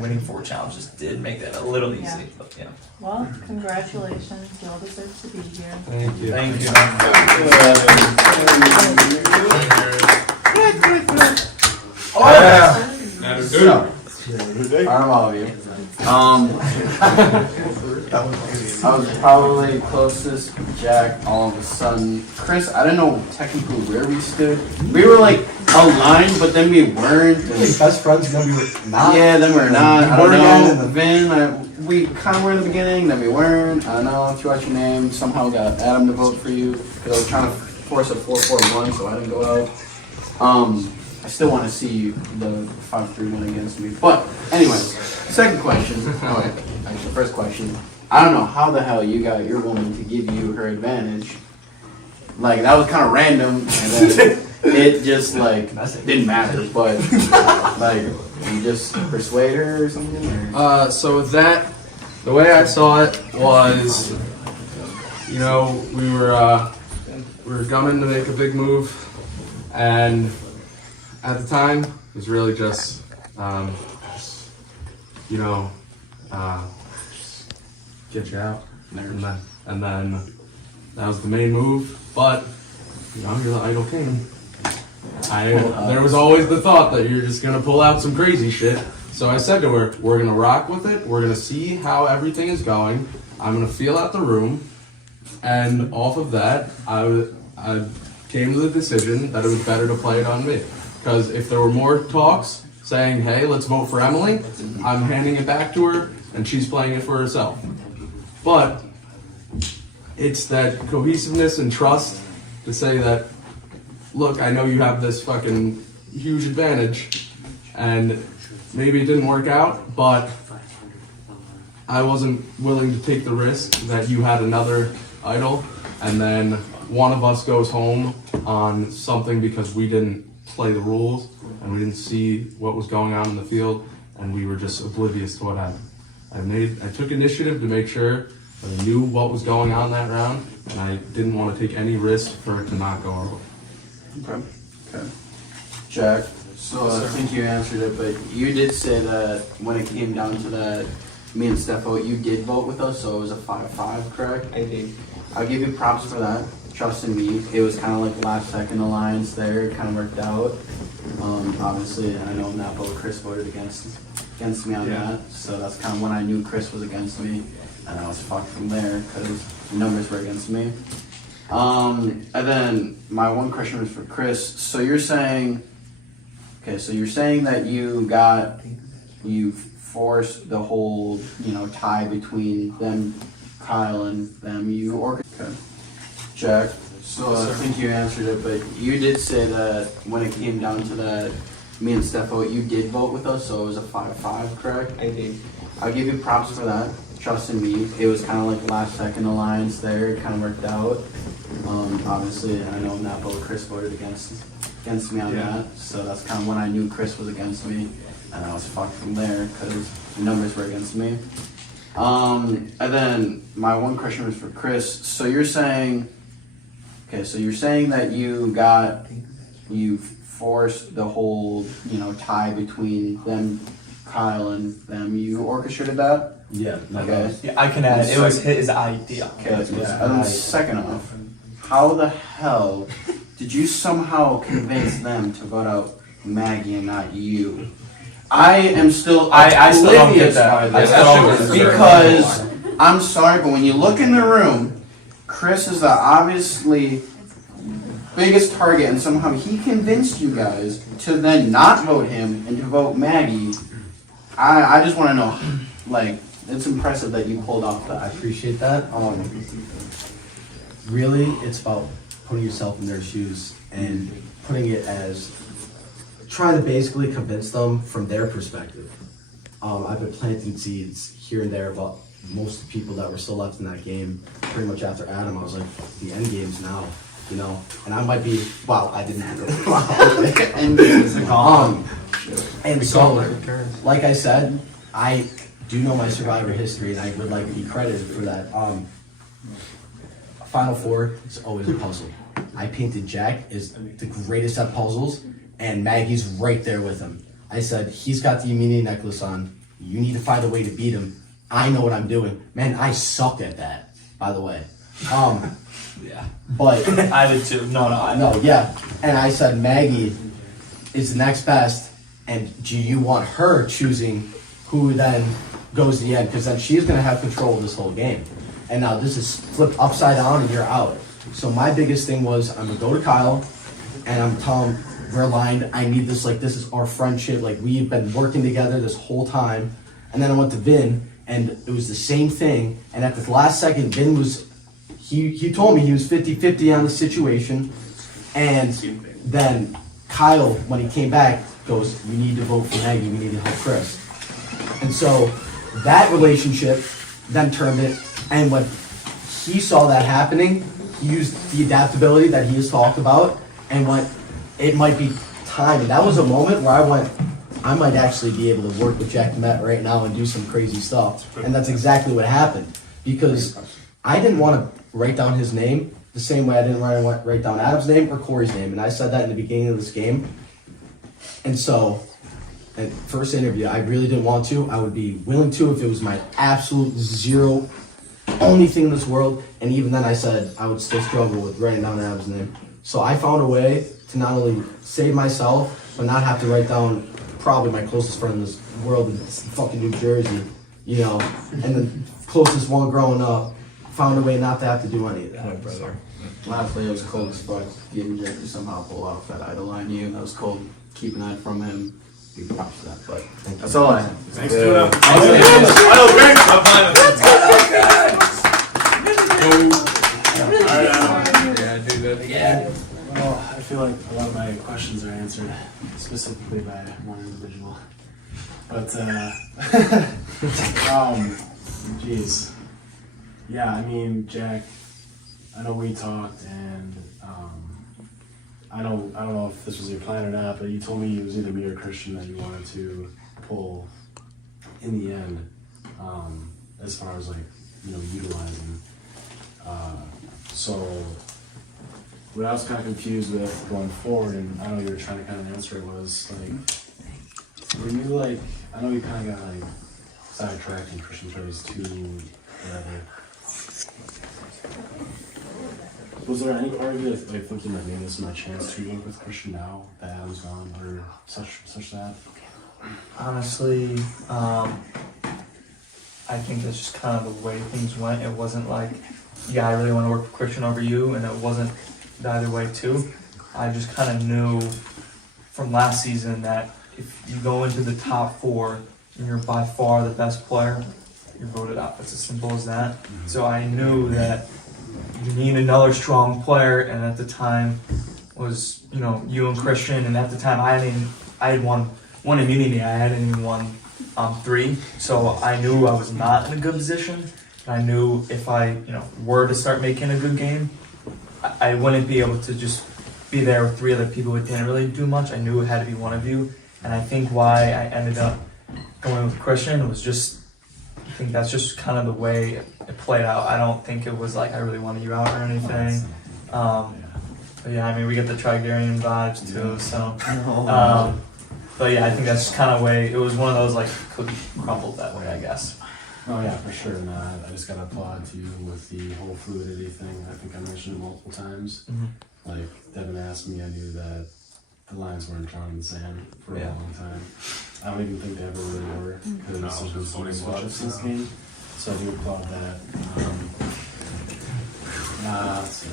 winning 4 challenges did make that a little easy. Yeah. But yeah. Well, congratulations. You all deserve to be here. Thank you. Thank you. I'm all of you. I was probably closest to Jack all of a sudden. Chris, I didn't know technically where we stood. We were like aligned, but then we weren't. Best friends, then we were not. Yeah, then we're not. I were don't again, know. Vin, we kind of were in the beginning, then we weren't. I don't know. Threw out your name. Somehow got Adam to vote for you because I was trying to force a 4-4-1, so I didn't go out. I still want to see the 5-3 win against me. But anyways, second question. Actually, first question. I don't know how the hell you got your woman to give you her advantage. Like, that was kind of random, and then it just, didn't matter. But, you just persuade her or something? Or? So with that, the way I saw it was, we were gunning to make a big move, and at the time, it was really just, get you out, and then that was the main move. But you're the idol king. There was always the thought that you're just gonna pull out some crazy shit. So I said to her, "We're gonna rock with it. We're gonna see how everything is going. I'm gonna feel out the room, and off of that, I came to the decision that it was better to play it on me. Because if there were more talks saying, hey, let's vote for Emily, I'm handing it back to her, and she's playing it for herself. But it's that cohesiveness and trust to say that, look, I know you have this fucking huge advantage, and maybe it didn't work out, but I wasn't willing to take the risk that you had another idol, and then one of us goes home on something because we didn't play the rules, and we didn't see what was going on in the field, and we were just oblivious to what happened. I took initiative to make sure that I knew what was going on that round, and I didn't want to take any risk for it to not go our way. Okay. Jack, so I think you answered it, but you did say that when it came down to that, me and Stefo, you did vote with us, so it was a 5-5, correct? I did. I'll give you props for that. Trust in me. It was kind of like last second alliance there. It kind of worked out. Obviously, I know in that vote, Chris voted against me on that. So that's kind of when I knew Chris was against me. And I was fucked from there because the numbers were against me. And then my one question was for Chris. So you're saying that you forced the whole, tie between them, Kyle and them. Okay. Jack. So I think you answered it, but you did say that when it came down to that, me and Stefo, you did vote with us, so it was a 5-5, correct? I did. I'll give you props for that. Trust in me. It was kind of like last second alliance there. It kind of worked out. Obviously, I know in that vote Chris voted against me on that, so that's kind of when I knew Chris was against me, and I was fucked from there because the numbers were against me. And then my one question was for Chris. So you're saying, okay, so you're saying that you forced the whole, tie between them, Kyle and them. You orchestrated that? Yeah. Okay. Yeah, I can add. It was his idea. Okay, and then second off, how the hell did you somehow convince them to vote out Maggie and not you? I am still I still don't get oblivious that. by this because I'm sorry, but when you look in the room, Chris is the obviously biggest target, and somehow he convinced you guys to then not vote him and to vote Maggie. I just want to know, it's impressive that you pulled off I that. appreciate that. Really, it's about putting yourself in their shoes and putting it as trying to basically convince them from their perspective. I've been planting seeds here and there about most of the people that were still left in that game. Pretty much after Adam, I was like, the end game's now, and I might be, I didn't have it. And so, like I said, I do know my Survivor history, and I would like to be credited for that. Final Four is always a puzzle. I painted Jack as the greatest at puzzles, and Maggie's right there with him. I said, he's got the immunity necklace on. You need to find a way to beat him. I know what I'm doing. Man, I sucked at that, by the way. Yeah. But I did too. No, yeah. And I said, Maggie is the next best, and do you want her choosing who then goes to the end? Because then she's going to have control of this whole game. And now this is flipped upside down and you're out. So my biggest thing was I'm going to go to Kyle and I'm telling him we're aligned. I need this, this is our friendship. We've been working together this whole time. And then I went to Vin and it was the same thing. And at the last second, Vin was, he told me he was 50-50 on the situation. And then Kyle, when he came back, goes, we need to vote for Maggie. We need to help Chris. And so that relationship then turned it. And when he saw that happening, he used the adaptability that he has talked about and went, it might be time. And that was a moment where I went, I might actually be able to work with Jack Met right now and do some crazy stuff. And that's exactly what happened. Because I didn't want to write down his name the same way I didn't want to write down Adam's name or Corey's name. And I said that in the beginning of this game. And so, at first interview, I really didn't want to. I would be willing to if it was my absolute zero only thing in this world, and even then I said I would still struggle with writing down Adam's name. So I found a way to not only save myself, but not have to write down probably my closest friend in this world in fucking New Jersey, and the closest one growing up, found a way not to have to do any of that. brother. Lastly, it was cold as fuck getting Jack to somehow pull off that idol line you. That was cold keeping that from him. Big props for that, but that's all I have. Thanks, Tuna. Final break. I'm fine with it. Well, I feel like a lot of my questions are answered specifically by one individual. But, geez. Yeah, I mean, Jack, I know we talked and, I don't know if this was your plan or not, but you told me it was either me or Christian that you wanted to pull in the end, as far as utilizing. So what I was kind of confused with going forward, and I know you were trying to kind of answer it, was were you I know you kind of got sidetracked and Christian chose to whatever. Was there any part of you thinking that maybe this is my chance to work with Christian now that Adam's gone, or such that? Honestly, I think that's just kind of the way things went. It wasn't I really want to work with Christian over you, and it wasn't the other way too. I just kind of knew from last season that if you go into the top 4 and you're by far the best player, you're voted out. It's as simple as that. So I knew that you need another strong player, and at the time was you and Christian, and at the time I had won immunity. I hadn't even won 3, so I knew I was not in a good position. I knew if I were to start making a good game, I wouldn't be able to just be there with 3 other people who didn't really do much. I knew it had to be one of you, and I think why I ended up going with Christian was I think that's just kind of the way it played out. I don't think it was like I really wanted you out or anything. But yeah, I mean, we get the Trigarian vibes too, so. But yeah, I think that's just kind of way, it was one of those like cookie crumbled that way, I guess. Oh yeah, for sure. And I just gotta applaud to you with the whole fluidity thing. I think I mentioned it multiple times. Like Devin asked me, I knew that the lines weren't drawn in the sand for a long time. I don't even think they ever really were because there's been so many switches since this game. So I do applaud that. Let's see.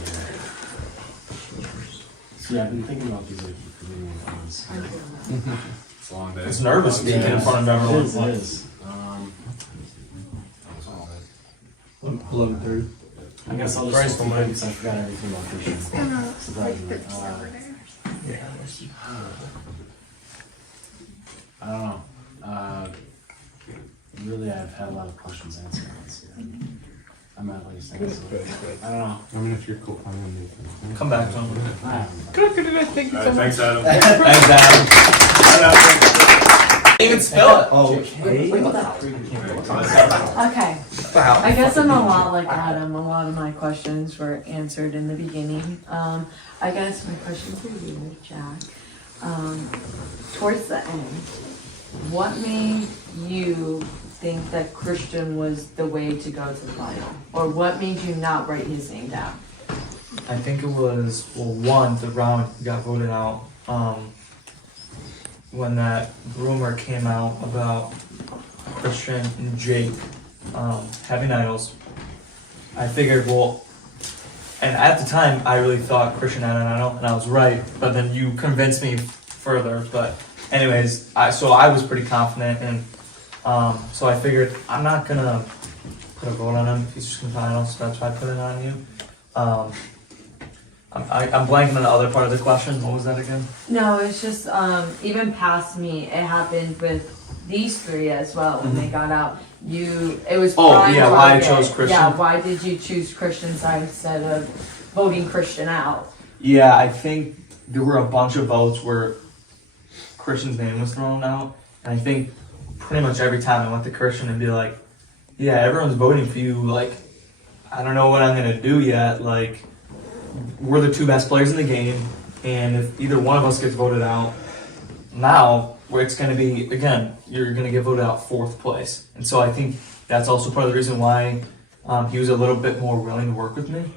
So yeah, I've been thinking about these like reading ones. It's a long day. It's nervous speaking in front of everyone. It is. 11:30. I guess I'll just say because I forgot everything about Christian. Surprisingly. I don't know. Really, I've had a lot of questions answered. I'm at least. I don't know. I mean, if you're cool, I'm gonna do it. Come back to him. Thank you so much. Thanks, Adam. Thanks, Adam. Even spell it. Okay. I guess I'm a lot like Adam. A lot of my questions were answered in the beginning. I guess my question for you, Jack, towards the end, what made you think that Christian was the way to go to the final? Or what made you not write his name down? I think it was, the round got voted out when that rumor came out about Christian and Jake having idols. I figured, and at the time I really thought Christian had an idol, and I was right, but then you convinced me further. But anyways, so I was pretty confident, and so I figured I'm not gonna put a vote on him if he's just gonna final, so that's why I put it on you. I'm blanking on the other part of the question. What was that again? No, it's just even past me, it happened with these 3 as well when they got out. It was why I chose Christian. Yeah, why did you choose Christian's side instead of voting Christian out? Yeah, I think there were a bunch of votes where Christian's name was thrown out, and I think pretty much every time I went to Christian and be like, yeah, everyone's voting for you, like, I don't know what I'm gonna do yet, like, we're the 2 best players in the game, and if either one of us gets voted out, now where it's gonna be, again, you're gonna get voted out 4th place. And so I think that's also part of the reason why he was a little bit more willing to work with me.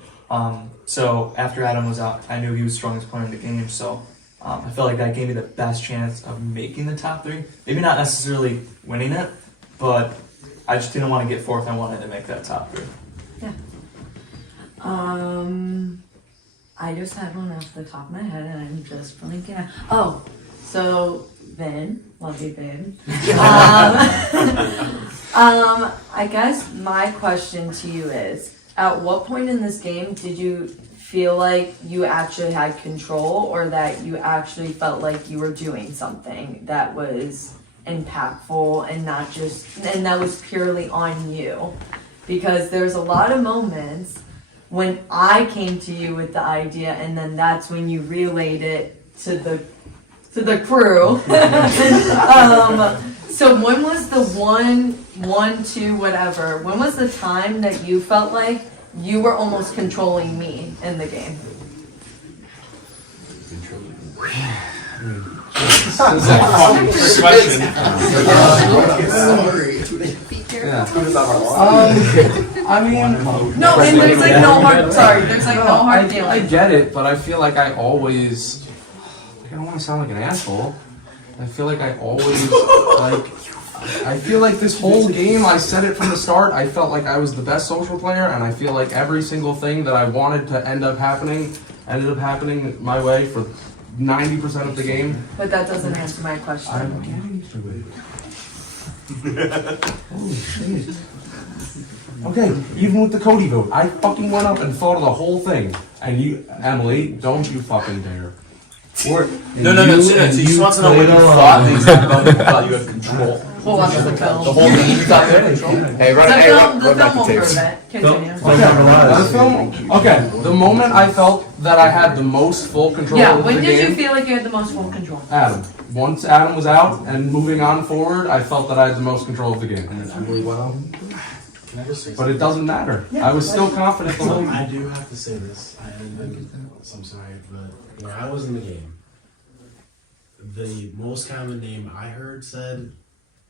So after Adam was out, I knew he was the strongest player in the game, so I felt like that gave me the best chance of making the top 3. Maybe not necessarily winning it, but I just didn't want to get 4th. I wanted to make that top 3. Yeah. I just had one off the top of my head and I'm just blanking out. Oh, so Vin, love you, Vin. I guess my question to you is, at what point in this game did you feel like you actually had control, or that you actually felt like you were doing something that was impactful and that was purely on you? Because there's a lot of moments when I came to you with the idea, and then that's when you relayed it to the crew. So when was the one, 2, whatever? When was the time that you felt like you were almost controlling me in the game? I mean, No, and there's like no hard. Sorry, there's like no hard I feelings. get it, but I feel like I always. I don't want to sound like an asshole. I feel like I always I feel like this whole game, I said it from the start, I felt like I was the best social player, and I feel like every single thing that I wanted to end up happening ended up happening my way for 90% of the game. But that doesn't answer my question. I'm getting to it. Holy shit. Okay, even with the Cody vote, I fucking went up and thought of the whole thing. And you, Emily, don't you fucking dare. No. So you just want to know what you thought the exact moment you thought you had control. Hold on to the film. The whole thing you thought you had control. Hey, run The back film will the prove tapes. it. Continue. Okay, the moment I felt that I had the most full control Yeah, of when the did you game, feel like you had the most full control? Adam. Once Adam was out and moving on forward, I felt that I had the most control of the game. And then Emily went out. Can I just say But it doesn't matter. I was still confident. something? I do have to say this. I'm sorry, but when I was in the game, the most common name I heard said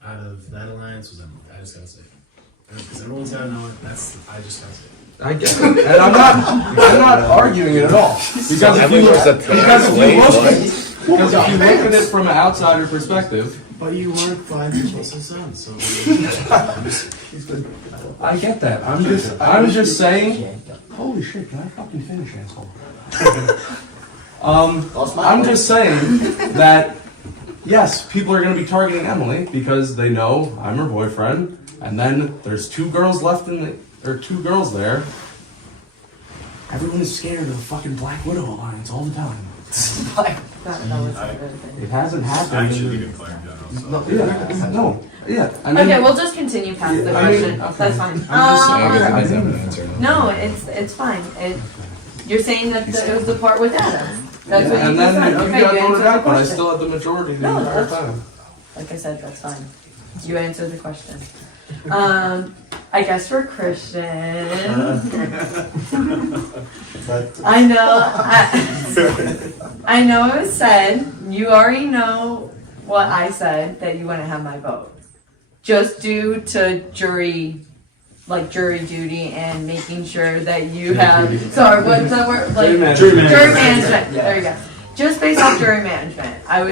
out of that alliance was Emily. I just gotta say it. Because everyone's gotta know it. I just gotta say it. I get it. And I'm not arguing it at all. Because if you look at it from an outsider perspective, But you weren't 5 plus his son, so. I get that. I'm just saying. Holy shit! Can I fucking finish, asshole? I'm just saying that yes, people are going to be targeting Emily because they know I'm her boyfriend, and then there's 2 girls left two girls there. Everyone is scared of the fucking Black Widow alliance all the time. That was a good thing. It hasn't happened. Actually, you can play in general. So. Yeah. I mean, Okay, we'll just continue past the question. That's fine. No, it's fine. You're saying that it was the part with Adam. That's what you and just then said. you Okay, got you voted answered the out, but I question. still had the majority the No, entire that's- time. Like I said, that's fine. You answered the question. I guess for Christian, I know it was said, you already know what I said, that you wouldn't have my vote. Just due to jury duty and making sure that you have, sorry, what's the word? Like, jury management. There you go. Just based off jury management. I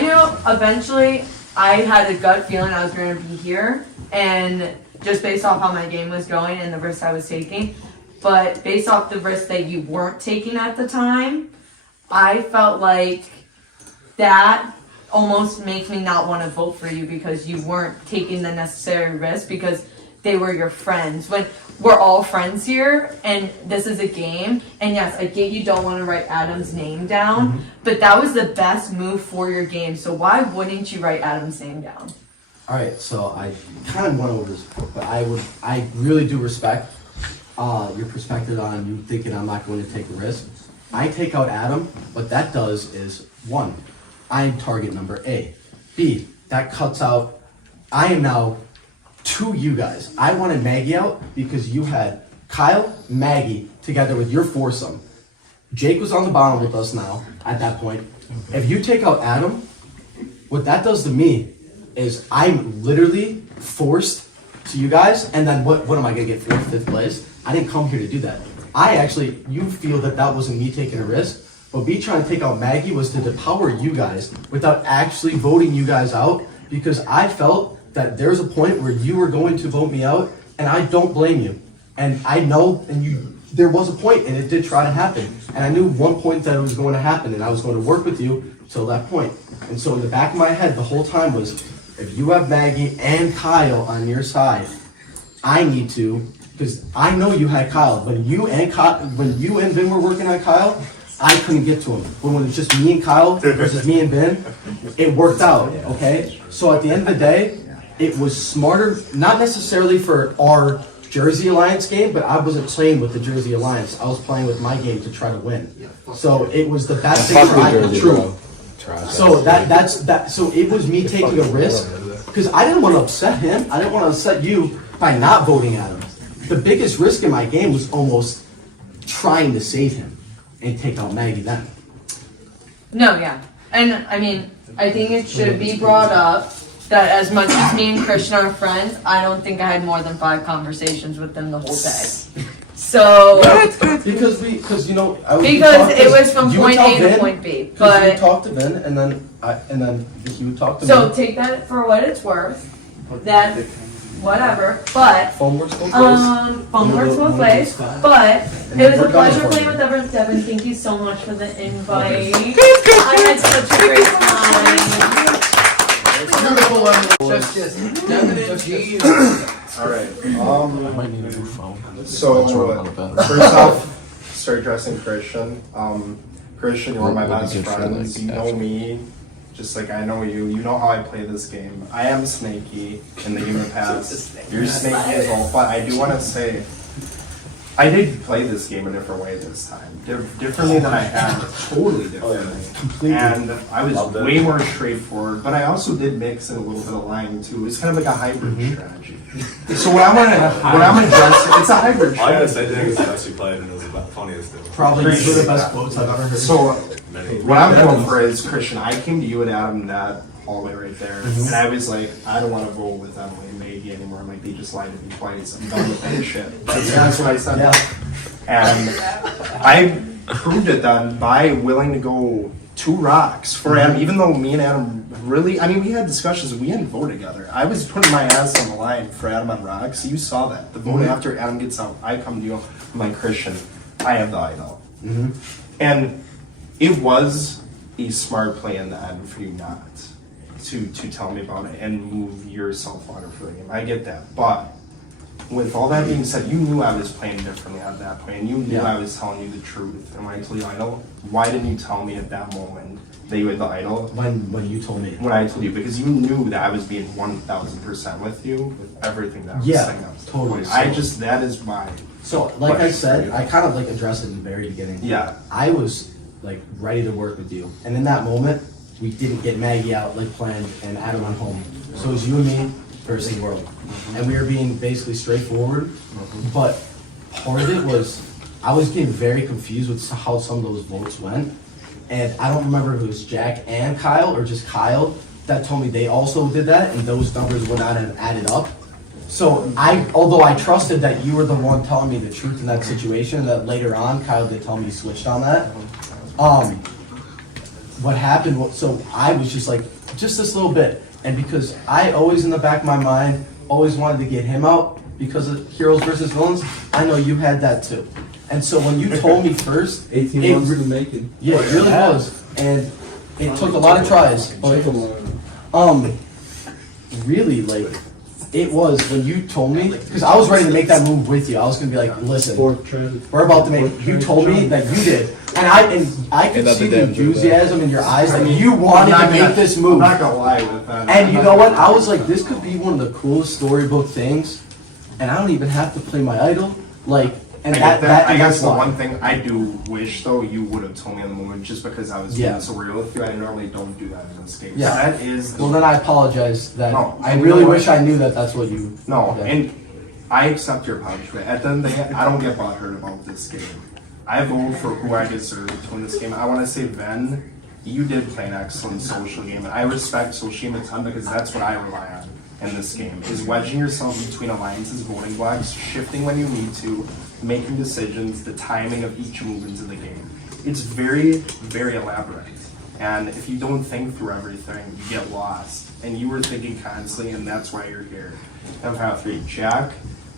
knew eventually I had a gut feeling I was going to be here, and just based off how my game was going and the risks I was taking, but based off the risks that you weren't taking at the time, I felt like that almost makes me not want to vote for you because you weren't taking the necessary risks because they were your friends. When we're all friends here and this is a game, and yes, I get you don't want to write Adam's name down, but that was the best move for your game, so why wouldn't you write Adam's name down? Alright, so I kind of went over this, but I really do respect your perspective on you thinking I'm not going to take a risk. I take out Adam, what that does is, 1, I'm target number A. B, that cuts out, I am now to you guys. I wanted Maggie out because you had Kyle, Maggie, together with your foursome. Jake was on the bottom with us now, at that point. If you take out Adam, what that does to me is I'm literally forced to you guys, and then what am I gonna get, 4th, 5th place? I didn't come here to do that. You feel that wasn't me taking a risk, but me trying to take out Maggie was to depower you guys without actually voting you guys out, because I felt that there's a point where you were going to vote me out, and I don't blame you. And I know, there was a point, and it did try to happen. And I knew one point that it was going to happen, and I was going to work with you till that point. And so in the back of my head, the whole time was, if you have Maggie and Kyle on your side, I need to, because I know you had Kyle. When you and Vin were working on Kyle, I couldn't get to him. But when it was just me and Kyle versus me and Vin, it worked out, okay? So at the end of the day, it was smarter, not necessarily for our Jersey Alliance game, but I wasn't playing with the Jersey Alliance. I was playing with my game to try to win. So it was the best thing for I could true. So so it was me taking a risk, because I didn't want to upset him. I didn't want to upset you by not voting at him. The biggest risk in my game was almost trying to save him and take out Maggie then. No, yeah. And I mean, I think it should be brought up that as much as me and Christian are friends, I don't think I had more than 5 conversations with them the whole day. So because it was from point A to point B. But you But talked to Vin, and then you would talk to so me. take that for what it's worth. That whatever. But Phone works both ways. phone works both ways. But it was a pleasure playing with everyone. Devin, thank you so much for the invite. I had such a great time. Just Devin and G. All right. I might need a new phone. So first off, start dressing Christian. Christian, you're one of my What would best be good for, friends. like, You know after? me, just like I know you. You know how I play this game. I am snaky in the game of past. You're snaky as well. But I do want to say, I did play this game a different way this time. Differently than I had. Totally differently. And I was way more straightforward. But I also did mix in a little bit of lying too. It's kind of like a hybrid strategy. So what I'm gonna address, it's a hybrid strategy. I guess I think it's the best you played and it was the funniest thing. Probably two of the best quotes I've ever heard. So Many. what I'm going for is, Christian, I came to you and Adam in that hallway right there, and I was like, I don't want to vote with Emily and Maggie anymore. I'm like, they just lied to me twice. I'm done with that shit. That's what I said. And I proved it then by willing to go 2 rocks for Adam, even though me and Adam really, I mean, we had discussions, we didn't vote together. I was putting my ass on the line for Adam on rocks. You saw that. The vote after Adam gets out, I come to you, I'm like, Christian, I have the idol. And it was a smart play in the end for you not to tell me about it and move yourself on for the game. I get that. But with all that being said, you knew I was playing differently at that point, and you knew I was telling you the truth. And when I told you idol, why didn't you tell me at that moment that you had the idol? When you told me. When I told you, because you knew that I was being 1,000% with you with everything that I was saying. Totally. That is my. So, like I said, I kind of like addressed it in the very beginning. Yeah. I was like ready to work with you, and in that moment, we didn't get Maggie out like planned, and Adam went home. So it was you and me versus the world, and we were being basically straightforward. But part of it was I was getting very confused with how some of those votes went, and I don't remember if it was Jack and Kyle or just Kyle that told me they also did that, and those numbers would not have added up. So although I trusted that you were the one telling me the truth in that situation, that later on Kyle did tell me he switched on that. What happened was, so I was just like, just this little bit, and because I always in the back of my mind always wanted to get him out because of heroes versus villains, I know you had that too. And so when you told me first, 18 months in the making. yeah, it really was, and it took a lot of tries. But, really, like, it was when you told me, because I was ready to make that move with you. I was gonna be like, listen, we're about to make. You told me that you did, and I could see the enthusiasm in your eyes that you wanted to make this move. I'm not gonna lie with that. And you know what? I was like, this could be one of the coolest storybook things, and I don't even have to play my idol. Like, and I guess that's the why. one thing I do wish though you would have told me in the moment, just because I was being so real with you. I normally don't do that in this game. Yeah. So that is. Well, then I apologize. That No, I you really know what? wish I knew that that's what you. No, did. and I accept your apology. But at the end of the day, I don't get butthurt about this game. I vote for who I deserve to win this game. I want to say, Ben, you did play an excellent social game, and I respect social game a ton because that's what I rely on in this game, is wedging yourself between alliances, voting blocks, shifting when you need to, making decisions, the timing of each move into the game. It's very, very elaborate. And if you don't think through everything, you get lost. And you were thinking constantly, and that's why you're here. Empire 3, Jack,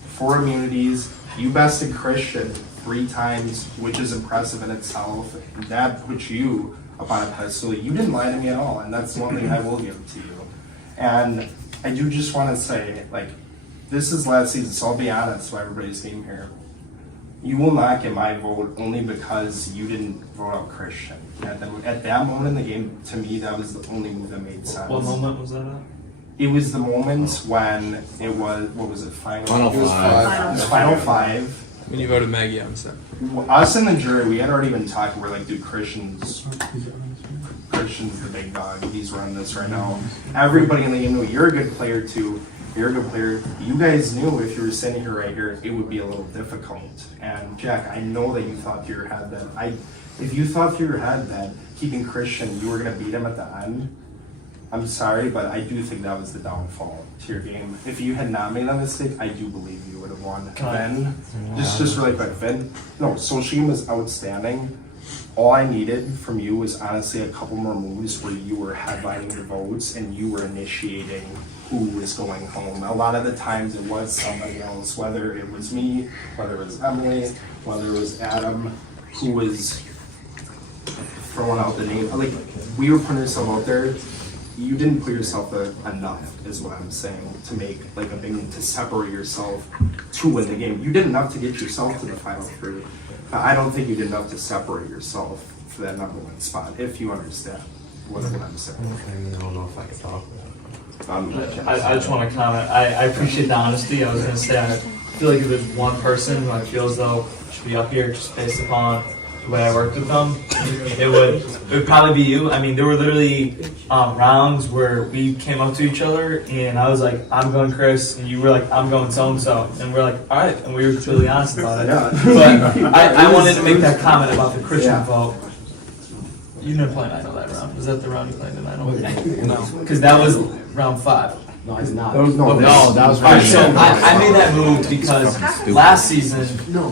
4 immunities, you bested Christian 3 times, which is impressive in itself. That puts you up on a pedestal. You didn't lie to me at all, and that's one thing I will give to you. And I do just want to say, like, this is last season, so I'll be honest to everybody's game here. You will not get my vote only because you didn't vote out Christian. At that moment in the game, to me, that was the only move that made sense. What moment was that at? It was the moment when it was, what was it, final? Final It was five. It was final 5. When you voted Maggie, I'm set. Us and the jury, we had already been talking. We're like, dude, Christian's the big dog. He's running this right now. Everybody in the game knew you're a good player too. You're a good player. You guys knew if you were sitting here right here, it would be a little difficult. And Jack, I know that you thought through your head that if you thought through your head that keeping Christian, you were gonna beat him at the end. I'm sorry, but I do think that was the downfall to your game. If you had not made that mistake, I do believe you would have won. Then, just really quick, Vin. No, social game was outstanding. All I needed from you was honestly a couple more moves where you were headlining the votes and you were initiating who was going home. A lot of the times it was somebody else, whether it was me, whether it was Emily, whether it was Adam, who was throwing out the name. Like, we were putting ourselves out there. you didn't put yourself enough, is what I'm saying, to make like a big to separate yourself to win the game. You did enough to get yourself to the final three. I don't think you did enough to separate yourself for that number one spot, if you understand what I'm saying. I don't know if I can talk. I just want to comment. I appreciate the honesty. I was going to say, I feel like if there's one person who I feel as though should be up here just based upon the way I worked with them, it would probably be you. I mean, there were literally rounds where we came up to each other and I was like, I'm going Chris, and you were like, I'm going so-and-so. And we're like, all right. And we were really honest about it. But I wanted to make that comment about the Christian vote. You didn't play 9-0 that round. Was that the round you played in 9-0? No. Because that was round 5. No, I did not. That was right. So I made that move because last season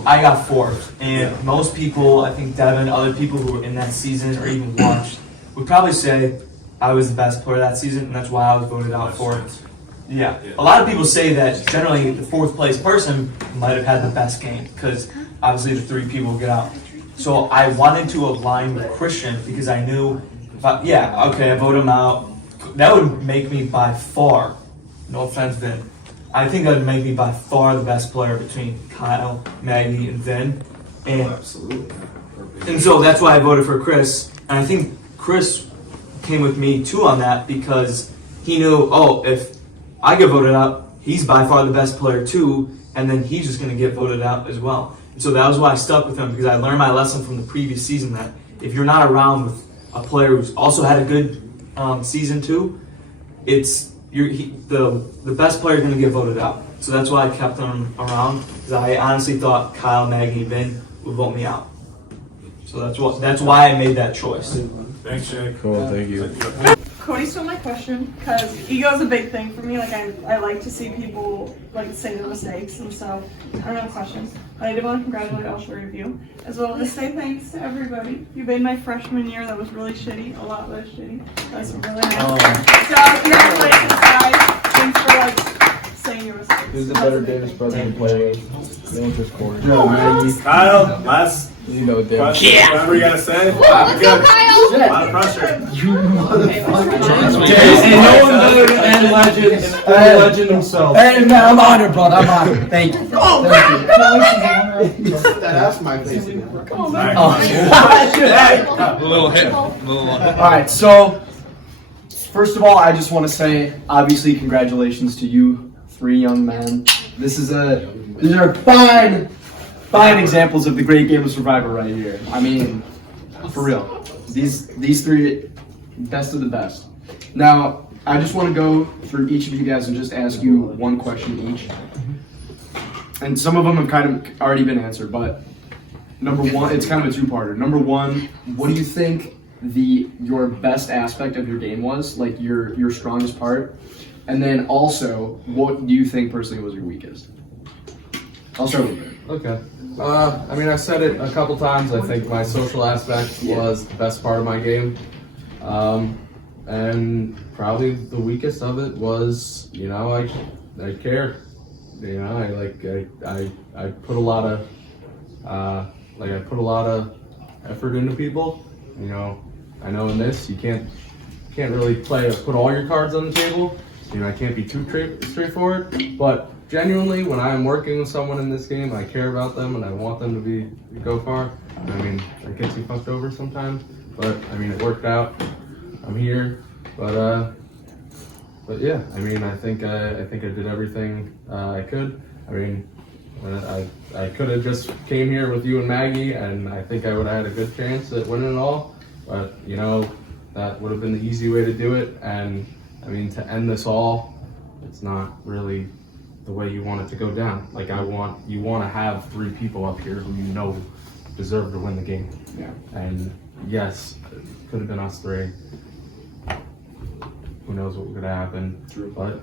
I got 4th, and most people, I think Devin, other people who were in that season or even watched, would probably say I was the best player that season, and that's why I was voted out for it. Yeah, a lot of people say that generally the 4th place person might have had the best game because obviously the 3 people get out. So I wanted to align with Christian because I knew, I vote him out. That would make me by far, no offense, Vin, I think that would make me by far the best player between Kyle, Maggie, and Vin. And so that's why I voted for Chris. And I think Chris came with me too on that because he knew, if I get voted out, he's by far the best player too, and then he's just going to get voted out as well. And so that was why I stuck with him because I learned my lesson from the previous season that if you're not around with a player who's also had a good season too, the best player is going to get voted out. So that's why I kept them around because I honestly thought Kyle, Maggie, Vin would vote me out. So that's why I made that choice. Thanks, Jay. Cool, thank you. Cody stole my question because ego is a big thing for me. Like I like to see people like say their mistakes, and so I don't have questions. But I did want to congratulate all 3 of you, as well as say thanks to everybody. You made my freshman year that was really shitty a lot less shitty. That's really nice. So congratulations, guys. Thanks for like saying your mistakes. Who's the better Davis brother to play with? The answer's Corey. Kyle, last You know, Davis. question. Yeah. Whatever you gotta say. Let's go, Kyle! A lot of pressure. You motherfucker. And no one better than legend. The legend himself. Hey, man, I'm honored, brother. I'm honored. Thank you. That's my face again. Come on, man. A little hit. Alright, so first of all, I just want to say, obviously, congratulations to you 3 young men. These are fine examples of the great game of Survivor right here. I mean, for real. These 3, best of the best. Now, I just want to go through each of you guys and just ask you one question each. And some of them have kind of already been answered, but number 1, it's kind of a 2-parter. Number 1, what do you think your best aspect of your game was, like your strongest part? And then also, what do you think personally was your weakest? I'll start with you. Okay. I mean, I said it a couple times. I think my social aspect was the best part of my game. And probably the weakest of it was, I care. I put a lot of effort into people. I know in this you can't really put all your cards on the table. I can't be too straightforward, but genuinely, when I'm working with someone in this game, I care about them and I want them to go far. I mean, it gets you fucked over sometimes, but I mean, it worked out. I'm here, but yeah, I mean, I think I did everything I could. I mean, I could have just came here with you and Maggie, and I think I would have had a good chance at winning it all. But that would have been the easy way to do it. And I mean, to end this all, it's not really the way you want it to go down. Like you want to have 3 people up here who deserve to win the game. Yeah. And yes, it could have been us 3. Who knows what could have happened? True. But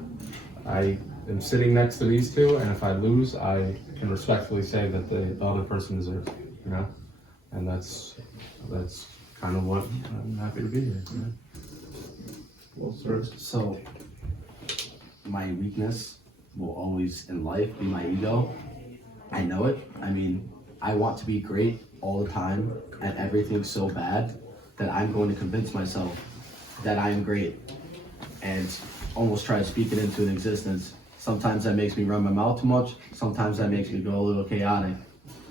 I am sitting next to these 2, and if I lose, I can respectfully say that the other person deserves it. And that's kind of what I'm happy to be here. Well, sir. So, my weakness will always in life be my ego. I know it. I mean, I want to be great all the time, and everything's so bad that I'm going to convince myself that I am great. and almost try to speak it into existence. Sometimes that makes me run my mouth too much. Sometimes that makes me go a little chaotic.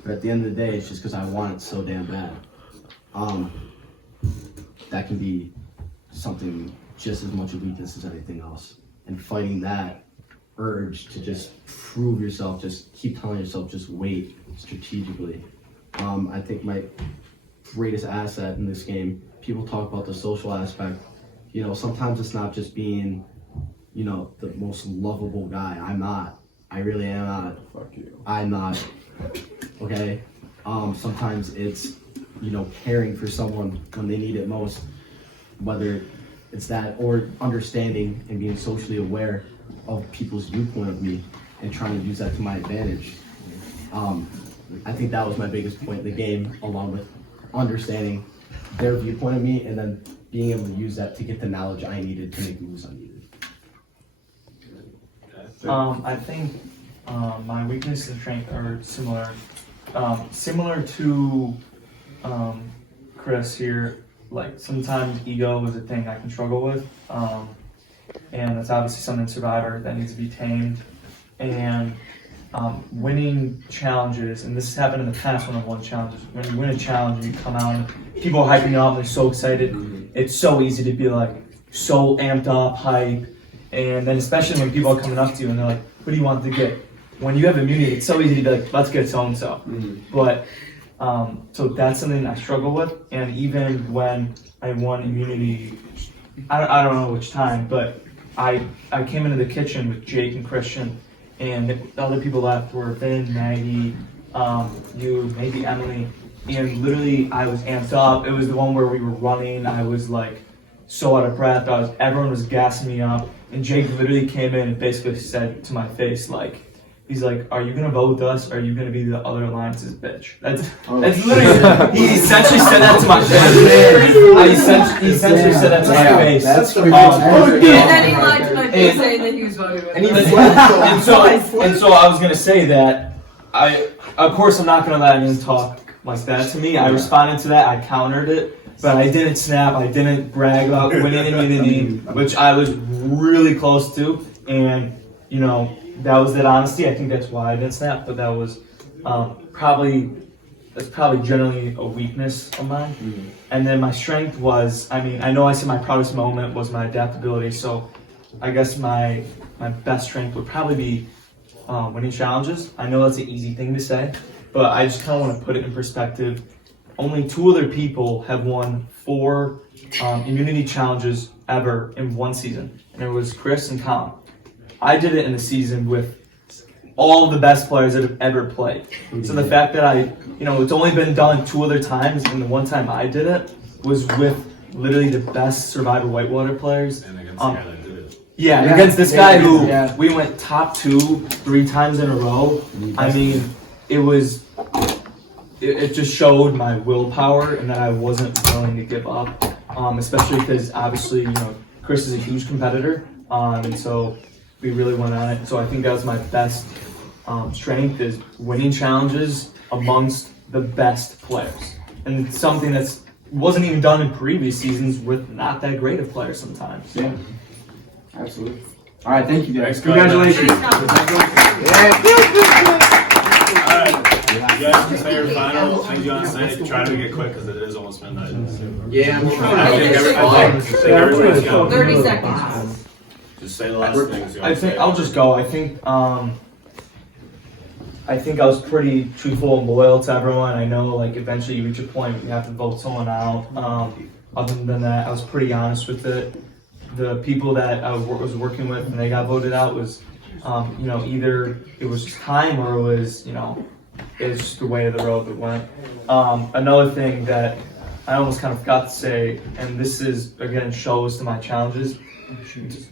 But at the end of the day, it's just because I want it so damn bad. That can be something just as much a weakness as anything else. And fighting that urge to just prove yourself, just keep telling yourself, just wait strategically. I think my greatest asset in this game, people talk about the social aspect. You know, sometimes it's not just being, you know, the most lovable guy. I'm not. I really am not. Fuck you. I'm not. Okay? Sometimes it's, you know, caring for someone when they need it most. Whether it's that or understanding and being socially aware of people's viewpoint of me and trying to use that to my advantage. I think that was my biggest point in the game, along with understanding their viewpoint of me and then being able to use that to get the knowledge I needed to make moves I needed. I think my weakness and strength are similar. Similar to Chris here, like sometimes ego is a thing I can struggle with. And it's obviously something in Survivor that needs to be tamed. And winning challenges, and this has happened in the past when I've won challenges, when you win a challenge, you come out and people are hyping you up, they're so excited. It's so easy to be like so amped up, hype. And then especially when people are coming up to you and they're like, what do you want to get? When you have immunity, it's so easy to be like, let's get so-and-so. But, so that's something I struggle with. And even when I won immunity, I don't know which time, but I came into the kitchen with Jake and Christian, and the other people left were Finn, Maggie, you, maybe Emily, and literally I was amped up. It was the one where we were running. I was like so out of breath. Everyone was gassing me up, and Jake literally came in and basically said to my face, like, he's like, "Are you gonna vote with us? Or are you gonna be the other alliance's bitch?" That's literally. He essentially said that to my face. He essentially said that to my face. That's the And then he lied to my face saying that he was voting with us. And so I was gonna say that of course I'm not gonna let anyone talk like that to me. I responded to that. I countered it. But I didn't snap, I didn't brag about winning immunity, which I was really close to, and, you know, that was that honesty. I think that's why I didn't snap, but that was probably generally a weakness of mine. And then my strength was, I mean, I know I said my proudest moment was my adaptability, so I guess my best strength would probably be winning challenges. I know that's an easy thing to say, but I just kind of want to put it in perspective. Only 2 other people have won 4 immunity challenges ever in one season, and it was Chris and Colin. I did it in a season with all of the best players that have ever played. So the fact that it's only been done 2 other times, and the one time I did it was with literally the best Survivor Whitewater players. And against the guy that did it. Yeah, against this guy who we went top 2 3 times in a row. I mean, it just showed my willpower and that I wasn't willing to give up, especially because obviously, Chris is a huge competitor, and so we really went on it. So I think that was my best strength, is winning challenges amongst the best players. And it's something that wasn't even done in previous seasons with not that great of players sometimes. Yeah, absolutely. All right, thank you guys. Congratulations. Congratulations. You guys can say your final things you want to say. Try to get quick because it is almost midnight. Yeah, I'm I think everybody's got 30 seconds. Just say the last things you want I to think say. I'll just go. I think I was pretty truthful and loyal to everyone. I know, like, eventually you reach a point where you have to vote someone out. Other than that, I was pretty honest with it. The people that I was working with when they got voted out was, either it was just time or it was, it's just the way of the road that went. Another thing that I almost kind of forgot to say, and this is, again, shows to my challenges,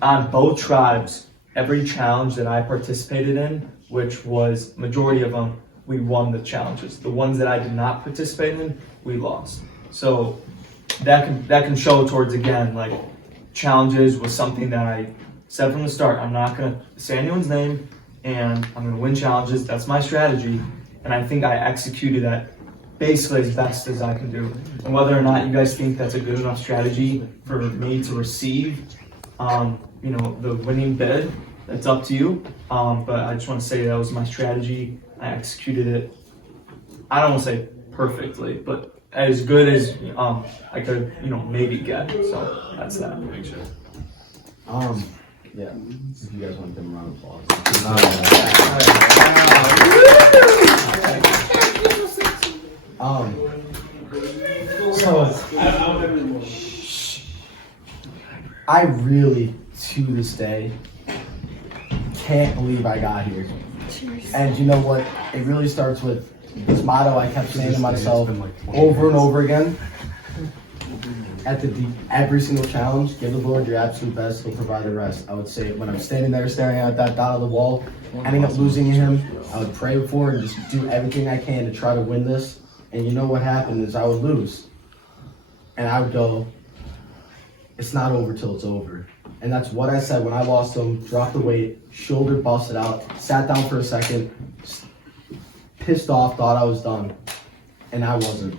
on both tribes, every challenge that I participated in, which was majority of them, we won the challenges. The ones that I did not participate in, we lost. So that can show towards, again, like, challenges was something that I said from the start. I'm not going to say anyone's name, and I'm going to win challenges. That's my strategy. And I think I executed that basically as best as I can do. And whether or not you guys think that's a good enough strategy for me to receive, the winning bid. That's up to you. But I just want to say that was my strategy. I executed it. I don't want to say perfectly, but as good as I could, maybe get. So that's that. Yeah. If you guys want to give him a round of applause. I really, to this day, can't believe I got here. And you know what? It really starts with this motto I kept saying to myself over and over again. At every single challenge, give the Lord your absolute best, He'll provide the rest. I would say when I'm standing there staring at that dot on the wall, ending up losing to him, I would pray for and just do everything I can to try to win this. And you know what happened is I would lose. And I would go, it's not over till it's over. And that's what I said when I lost him, dropped the weight, shoulder busted out, sat down for a second, pissed off, thought I was done. And I wasn't.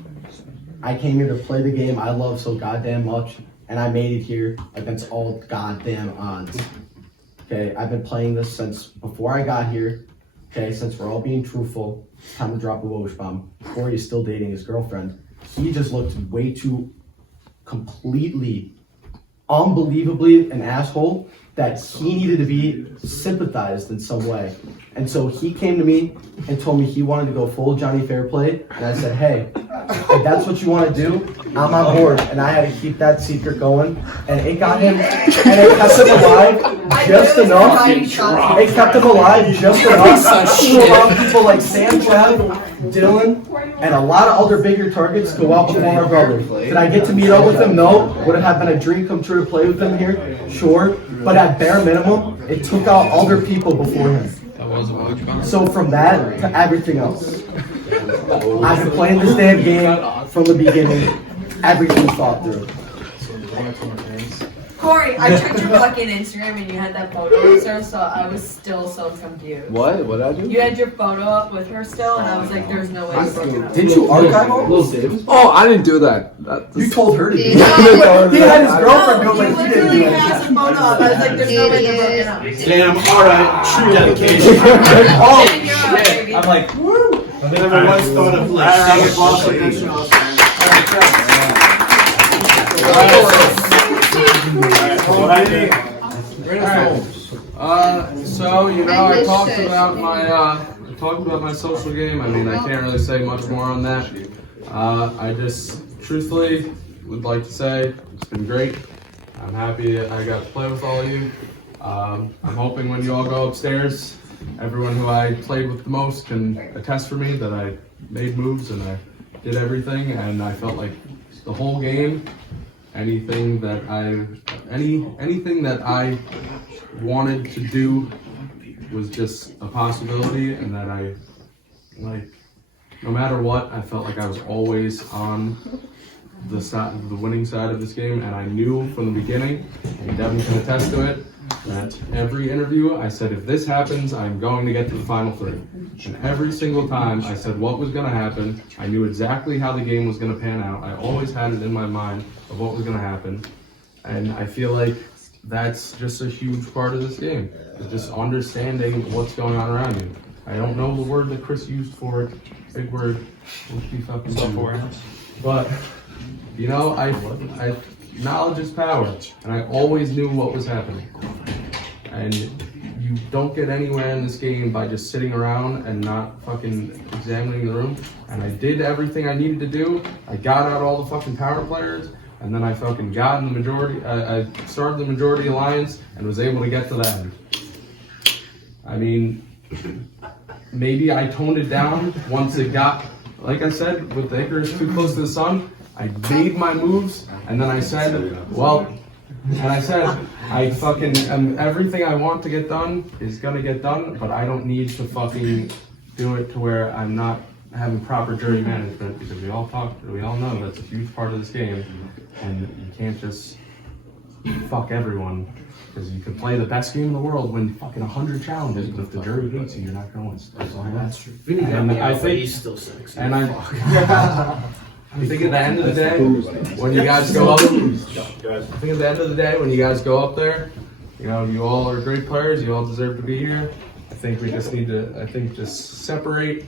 I came here to play the game I love so goddamn much, and I made it here against all goddamn odds. Okay, I've been playing this since before I got here. Okay, since we're all being truthful, it's time to drop a Woj bomb. Corey is still dating his girlfriend. He just looked way too completely, unbelievably an asshole that he needed to be sympathized in some way. And so he came to me and told me he wanted to go full Johnny Fairplay. And I said, hey, if that's what you want to do, I'm on board. And I had to keep that secret going. And it got him, and it kept him alive just enough. It kept him alive just enough to allow people like Sam Chad, Dylan, and a lot of other bigger targets go out before my brother. Did I get to meet up with him? No. Would it have been a dream come true to play with him here? Sure. But at bare minimum, it took out other people before him. So from that to everything else, I've been playing this damn game from the beginning. Everything's thought through. Corey, I checked your fucking Instagram and you had that photo of her, so I was still so confused. What? What did I do? You had your photo up with her still, and I was like, there's no way you broke it up. Did you archive all those? Oh, I didn't do that. You told her to do it. He had his girlfriend do it, but he didn't do He it. has a photo up. I was like, there's no way you're broken up. Damn, alright, true dedication. Oh, And you're up, shit. baby. I'm like, woo. I never once thought of like saying it boss like this. What I think. So I talked about my social game. I mean, I can't really say much more on that. I just truthfully would like to say it's been great. I'm happy I got to play with all of you. I'm hoping when you all go upstairs, everyone who I played with the most can attest for me that I made moves and I did everything, and I felt like the whole game, anything that I wanted to do was just a possibility, and that I, like, no matter what, I felt like I was always on the winning side of this game, and I knew from the beginning, and Devin can attest to it, that every interview I said, if this happens, I'm going to get to the final three. And every single time I said what was going to happen, I knew exactly how the game was going to pan out. I always had it in my mind of what was going to happen. And I feel like that's just a huge part of this game. It's just understanding what's going on around you. I don't know the word that Chris used for it. Big word. But, I knowledge is power. And I always knew what was happening. And you don't get anywhere in this game by just sitting around and not fucking examining the room. And I did everything I needed to do. I got out all the fucking power players. And then I fucking got in the majority, I started the majority alliance and was able to get to the end. I mean, maybe I toned it down once it got, like I said, with the Icarus too close to the sun, I made my moves, and then I said, I fucking, everything I want to get done is gonna get done, but I don't need to fucking do it to where I'm not having proper jury management, because we all know that's a huge part of this game, and you can't just fuck everyone, because you can play the best game in the world, win fucking 100 challenges, but if the jury hates you, you're not gonna win. That's true. And I think, he's still sexy. and I think at the end of the day, when you guys go up, I think at the end of the day, when you guys go up there, you know, you all are great players. You all deserve to be here. I think we just need to, just separate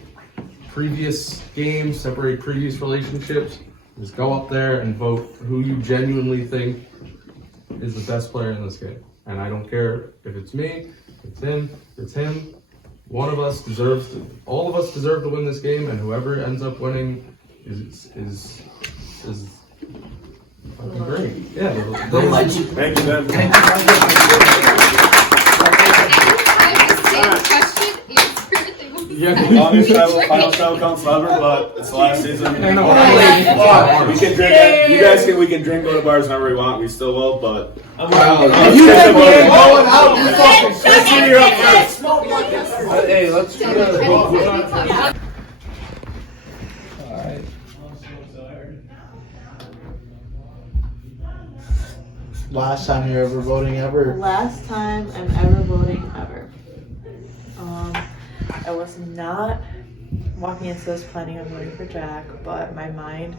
previous games, separate previous relationships. Just go up there and vote who you genuinely think is the best player in this game. And I don't care if it's me, it's him, it's him. One of us deserves to, all of us deserve to win this game, and whoever ends up winning is fucking great. Yeah, the legend. Thank you, Ben. Longest final travel council ever, but it's the last season. We can drink. You guys can. We can drink, go to bars whenever we want. We still will, but You ain't going out. You fucking. let's see you up first. Hey, let's try to. Last time you're ever voting ever? Last time I'm ever voting ever. I was not walking into this planning on voting for Jack, but my mind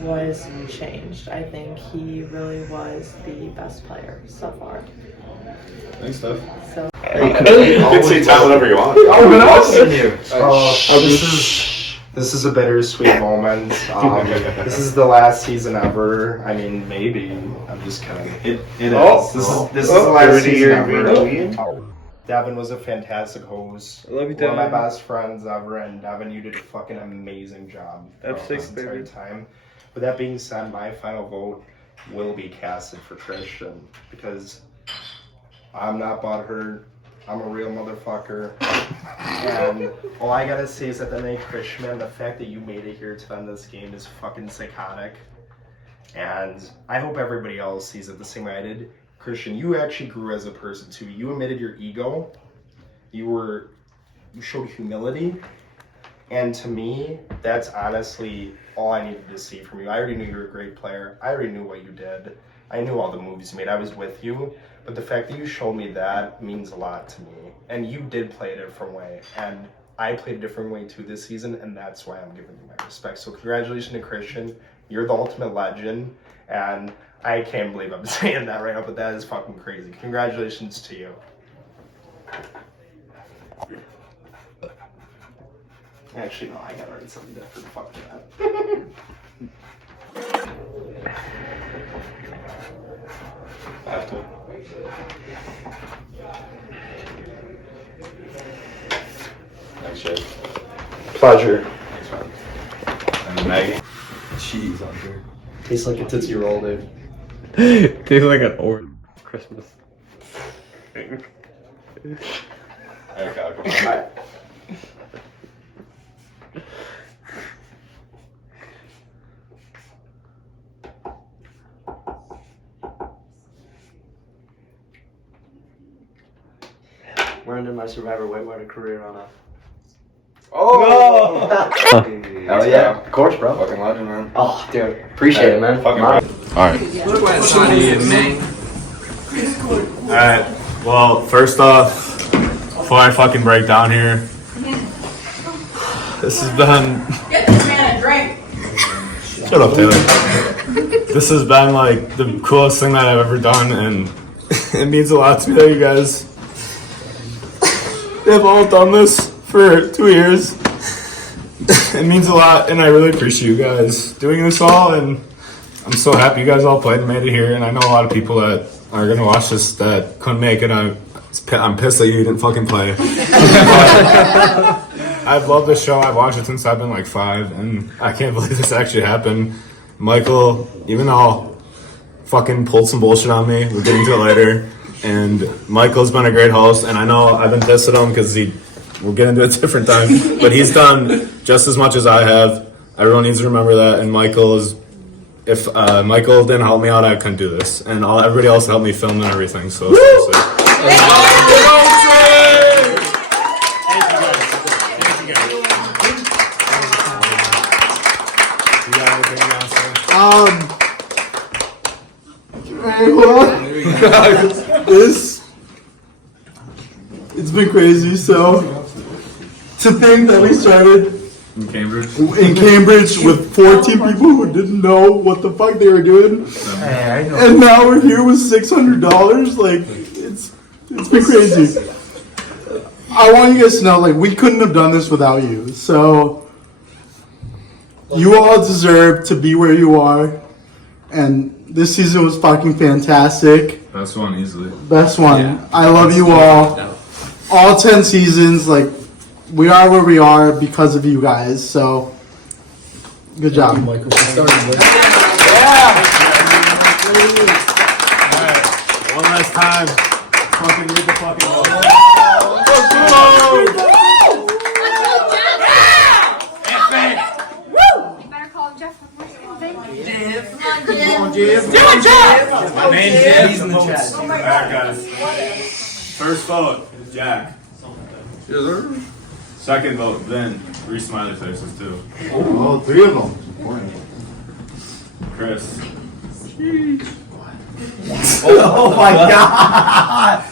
was changed. I think he really was the best player so far. Thanks, Steph. So. You can say time whenever you want. This is a bittersweet moment. This is the last season ever. I mean, maybe. I'm just kidding. It is. This is the last season ever. Devin was a fantastic host. I love you, One of my Devin. best friends ever, and Devin, you did a fucking amazing job F6, this entire baby. time. With that being said, my final vote will be casted for Christian because I'm not butthurt. I'm a real motherfucker. And all I gotta say is that the night, Christian, man, the fact that you made it here to end this game is fucking psychotic. And I hope everybody else sees it the same way I did. Christian, you actually grew as a person too. You admitted your ego. You showed humility. And to me, that's honestly all I needed to see from you. I already knew you were a great player. I already knew what you did. I knew all the moves you made. I was with you. But the fact that you showed me that means a lot to me. And you did play a different way. And I played a different way too this season, and that's why I'm giving you my respect. So congratulations to Christian. You're the ultimate legend. And I can't believe I'm saying that right now, but that is fucking crazy. Congratulations to you. Actually, no, I gotta write something different. Fuck that. I have to. Thanks, Jay. Pleasure. Thanks, man. And Maggie. Cheese on here. Tastes like a Tootsie Roll, dude. Tastes like an orange Christmas. Okay, I'll go. Bye. We're ending my Survivor Whitewater career on a. Oh! Hell yeah, of course, bro. Fucking legend, man. Oh, dude, appreciate it, man. Alright. Alright. Well, first off, before I fucking break down here, this has been. Get this man a drink. Shut up, Taylor. This has been like the coolest thing that I've ever done, and it means a lot to me that you guys have all done this for 2 years. It means a lot, and I really appreciate you guys doing this all, and I'm so happy you guys all played and made it here, and I know a lot of people that are going to watch this that couldn't make it. I'm pissed that you didn't fucking play. I've loved this show. I've watched it since I've been like 5, and I can't believe this actually happened. Michael, even though fucking pulled some bullshit on me, we'll get into it later, and Michael's been a great host, and I know I've been pissed at him because we'll get into it a different time, but he's done just as much as I have. Everyone needs to remember that, and if Michael didn't help me out, I couldn't do this, and everybody else helped me film and everything, so It's been crazy, so to think that we started In Cambridge. In Cambridge with 14 people who didn't know what the fuck they were doing. And now we're here with $600. Like, it's been crazy. I want you guys to know, like, we couldn't have done this without you. So, you all deserve to be where you are. And this season was fucking fantastic. Best one, easily. Best one. Yeah. I love you all. All 10 seasons, like, we are where we are because of you guys. So, good job. Alright, one last time. Fucking read the fucking roll. Do it, Jeff! My name's Jeff. He's in the chat. Alright, guys. First vote, Jack. Yes, sir. Second vote, Vin. 3 smiley faces, too. Oh, 3 of them. Chris. Oh my god!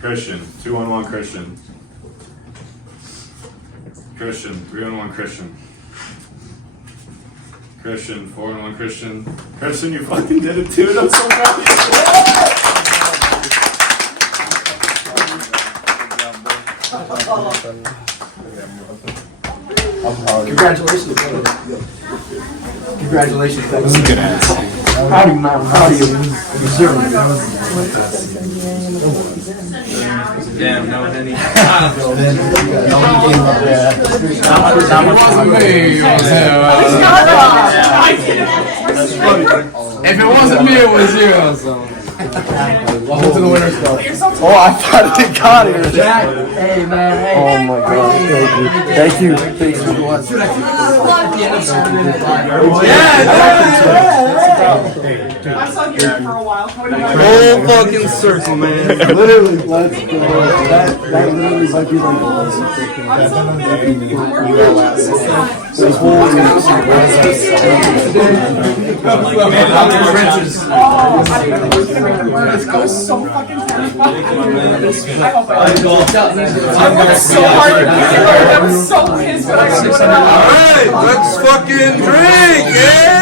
Christian. 2-on-1 Christian. Christian. 3-on-1 Christian. Christian. 4-on-1 Christian. Christian, you fucking did it too. I'm so proud of you. Congratulations. Congratulations. This is a good ass. Proud of you, man. Proud of you. You deserve it. Damn, no Henny. If it wasn't me, it was you. So. Welcome to the winner's club. Oh, I thought it got here. Jack, hey man, hey. Oh my god, thank you. Thank you. I saw you for a while. Whole fucking circle, man. Literally, let's go. That literally might be like the Let's go so fucking terrifying. I hope I worked so hard to get it. I was so pissed when I got put it out. Alright, let's fucking drink, yeah!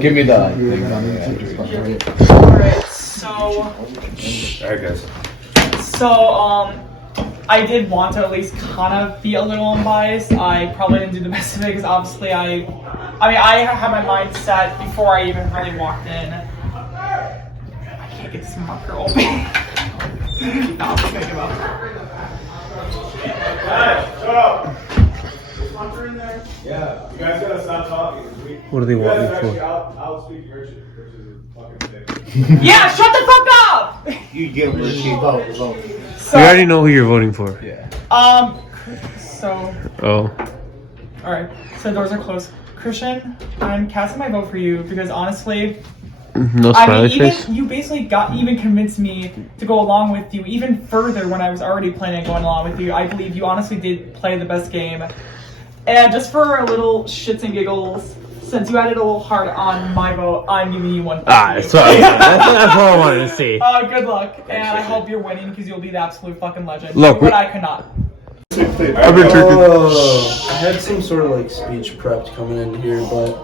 Give me the Alright, so. Alright, guys. So, I did want to at least kind of be a little unbiased. I probably didn't do the best of it because obviously I had my mind set before I even really walked in. I can't get this marker open. No, I'm just gonna give up. Hey, shut up! Yeah, you guys gotta stop talking. What do they want me for? I'll speak Richard. Richard is a fucking dick. Yeah, shut the fuck up! You get him, Richie. Vote. So, We already know who you're voting for. Yeah. So. Oh. Alright, so doors are closed. Christian, I'm casting my vote for you because honestly, No smiley face? you basically even convinced me to go along with you even further when I was already planning on going along with you. I believe you honestly did play the best game. And just for a little shits and giggles, since you added a little heart on my vote, I'm giving you one. That's what I wanted to see. Good luck, and I hope you're winning because you'll be the absolute fucking legend. Look, but I could not. I've been drinking. I had some sort of like speech prepped coming in here, but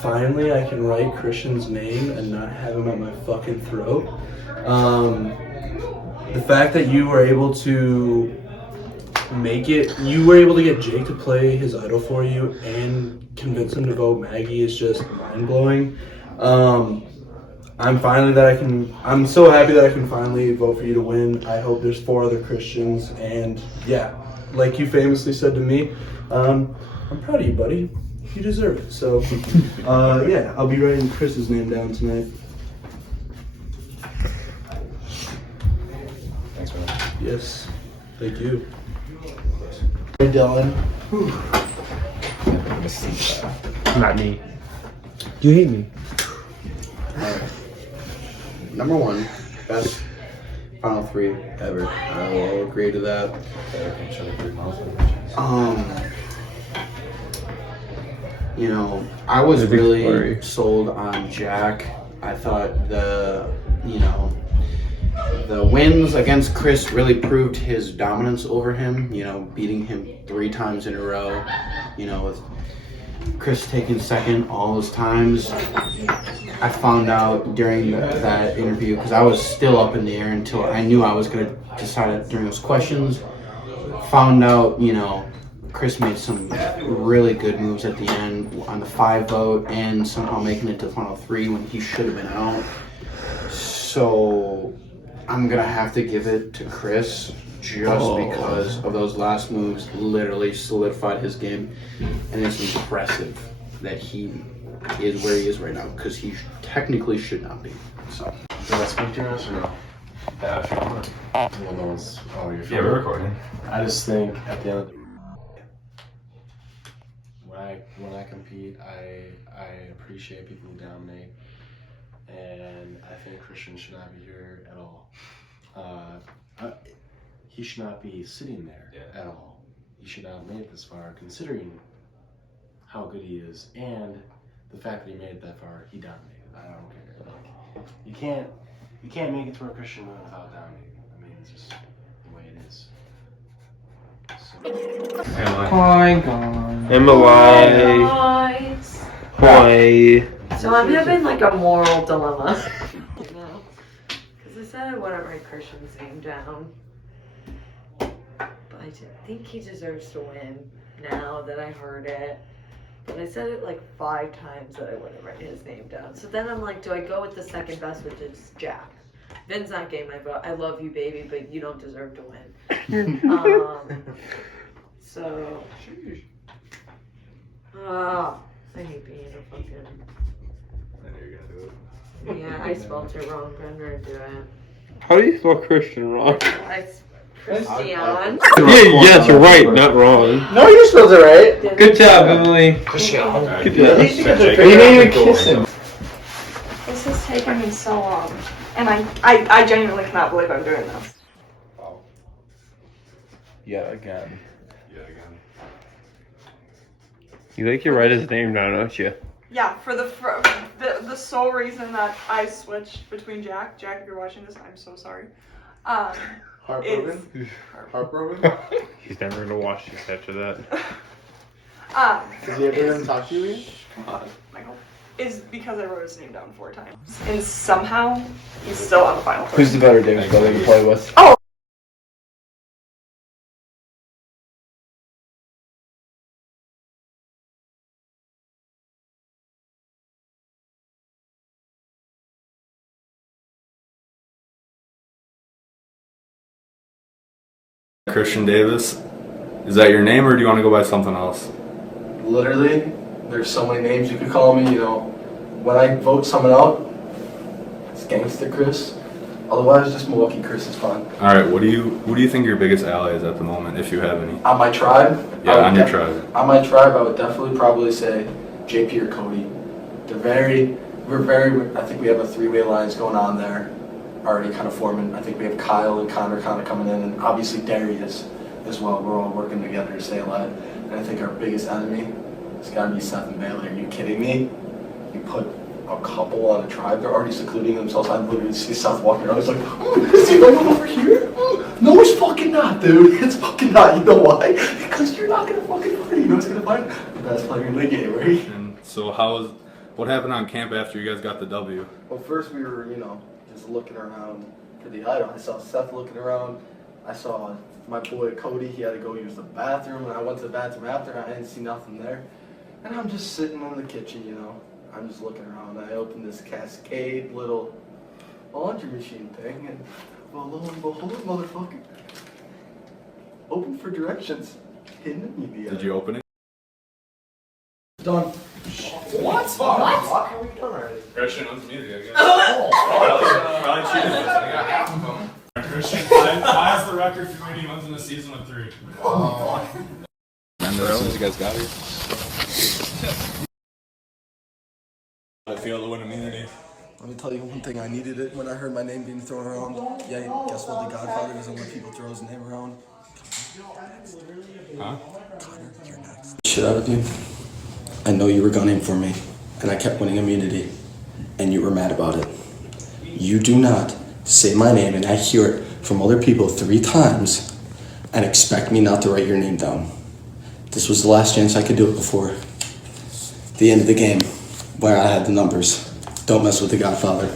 finally I can write Christian's name and not have him at my fucking throat. The fact that you were able to you were able to get Jake to play his idol for you and convince him to vote Maggie is just mind-blowing. I'm so happy that I can finally vote for you to win. I hope there's 4 other Christians, and yeah, like you famously said to me, I'm proud of you, buddy. You deserve it. So, yeah, I'll be writing Chris's name down tonight. Thanks, man. Yes, thank you. Hey, Dylan. Not me. You hate me. Alright. Number one, best Final Three ever. I will agree to that. You know, I was really sold on Jack. I thought the wins against Chris really proved his dominance over him, you know, beating him 3 times in a row, you know, with Chris taking second all those times. I found out during that interview, because I was still up in the air until I knew I was going to decide it during those questions. Found out, you know, Chris made some really good moves at the end on the 5 vote and somehow making it to the final 3 when he should have been out. So I'm going to have to give it to Chris just because of those last moves literally solidified his game. And it's impressive that he is where he is right now because he technically should not be. So. Did I speak to us or no? Yeah, sure. Well, no one's. Oh, you're Yeah, we're recording. I just think at the end of the when I compete, I appreciate people who dominate, and I think Christian should not be here at all. He should not be sitting there at all. He should not have made it this far, considering how good he is and the fact that he made it that far. He dominated. I don't care. Like, you can't make it to a Christian win without dominating. I mean, it's just the way it is. Emily. So I'm having like a moral dilemma. You know? Because I said I wouldn't write Christian's name down. But I think he deserves to win now that I heard it. But I said it like 5 times that I wouldn't write his name down. So then I'm like, do I go with the second best, which is Jack? Vin's not getting my vote. I love you, baby, but you don't deserve to win. So, I hate being a fucking. I knew you were gonna do it. Yeah, I spelled it wrong, but I'm gonna do it. How do you spell Christian wrong? Christian. Yes, you're right, not wrong. No, you spelled it right. Good job, Emily. Christian. Good job. You didn't even kiss him. This has taken me so long, and I genuinely cannot believe I'm doing this. Yeah, again. You think you write his name down, don't you? Yeah, for the sole reason that I switched between Jack, if you're watching this, I'm so sorry. Heartbroken? Heartbroken? He's never gonna watch this after that. Has he ever even talked to you again? Come on, Michael. Is because I wrote his name down 4 times. And somehow, he's still on the final 3. Who's the better Davis brother to play with? Oh! Christian Davis. Is that your name, or do you want to go by something else? Literally, there's so many names you could call me, you know. When I vote someone out, it's Gangsta Chris. Otherwise, just Milwaukee Chris is fine. All right. Who do you think your biggest ally is at the moment, if you have any? On my tribe? Yeah, on your tribe. On my tribe, I would definitely probably say JP or Cody. I think we have a 3-way alliance going on there, already kind of forming. I think we have Kyle and Connor kind of coming in, and obviously Darius as well. We're all working together to stay alive. And I think our biggest enemy has got to be Seth and Bailey. Are you kidding me? You put a couple on a tribe, they're already secluding themselves. I literally see Seth walking around, he's like, is he going over here? No, it's fucking not, dude. It's fucking not. You know why? Because you're not going to fucking find it. You know what's going to find the best player in the game, right? And so what happened on camp after you guys got the W? Well, first we were, just looking around for the item. I saw Seth looking around. I saw my boy Cody, he had to go use the bathroom, and I went to the bathroom after, and I didn't see nothing there. And I'm just sitting in the kitchen, I'm just looking around. I opened this Cascade little laundry machine thing, and lo and behold, motherfucker, open for directions. Hidden in media. Did you open it? Done. What? What? Are we done already? Christian unmuted, I guess. Probably cheated. I got half of them. Christian ties the record for many wins in a season with 3. And as soon as you guys got here. I feel to win immunity. Let me tell you one thing, I needed it when I heard my name being thrown around. Yeah, guess what? The Godfather doesn't let people throw his name around. Huh? Connor, you're next. Shit out of you. I know you were gunning for me, and I kept winning immunity, and you were mad about it. You do not say my name, and I hear it from other people 3 times, and expect me not to write your name down. This was the last chance I could do it before the end of the game, where I had the numbers. Don't mess with the Godfather.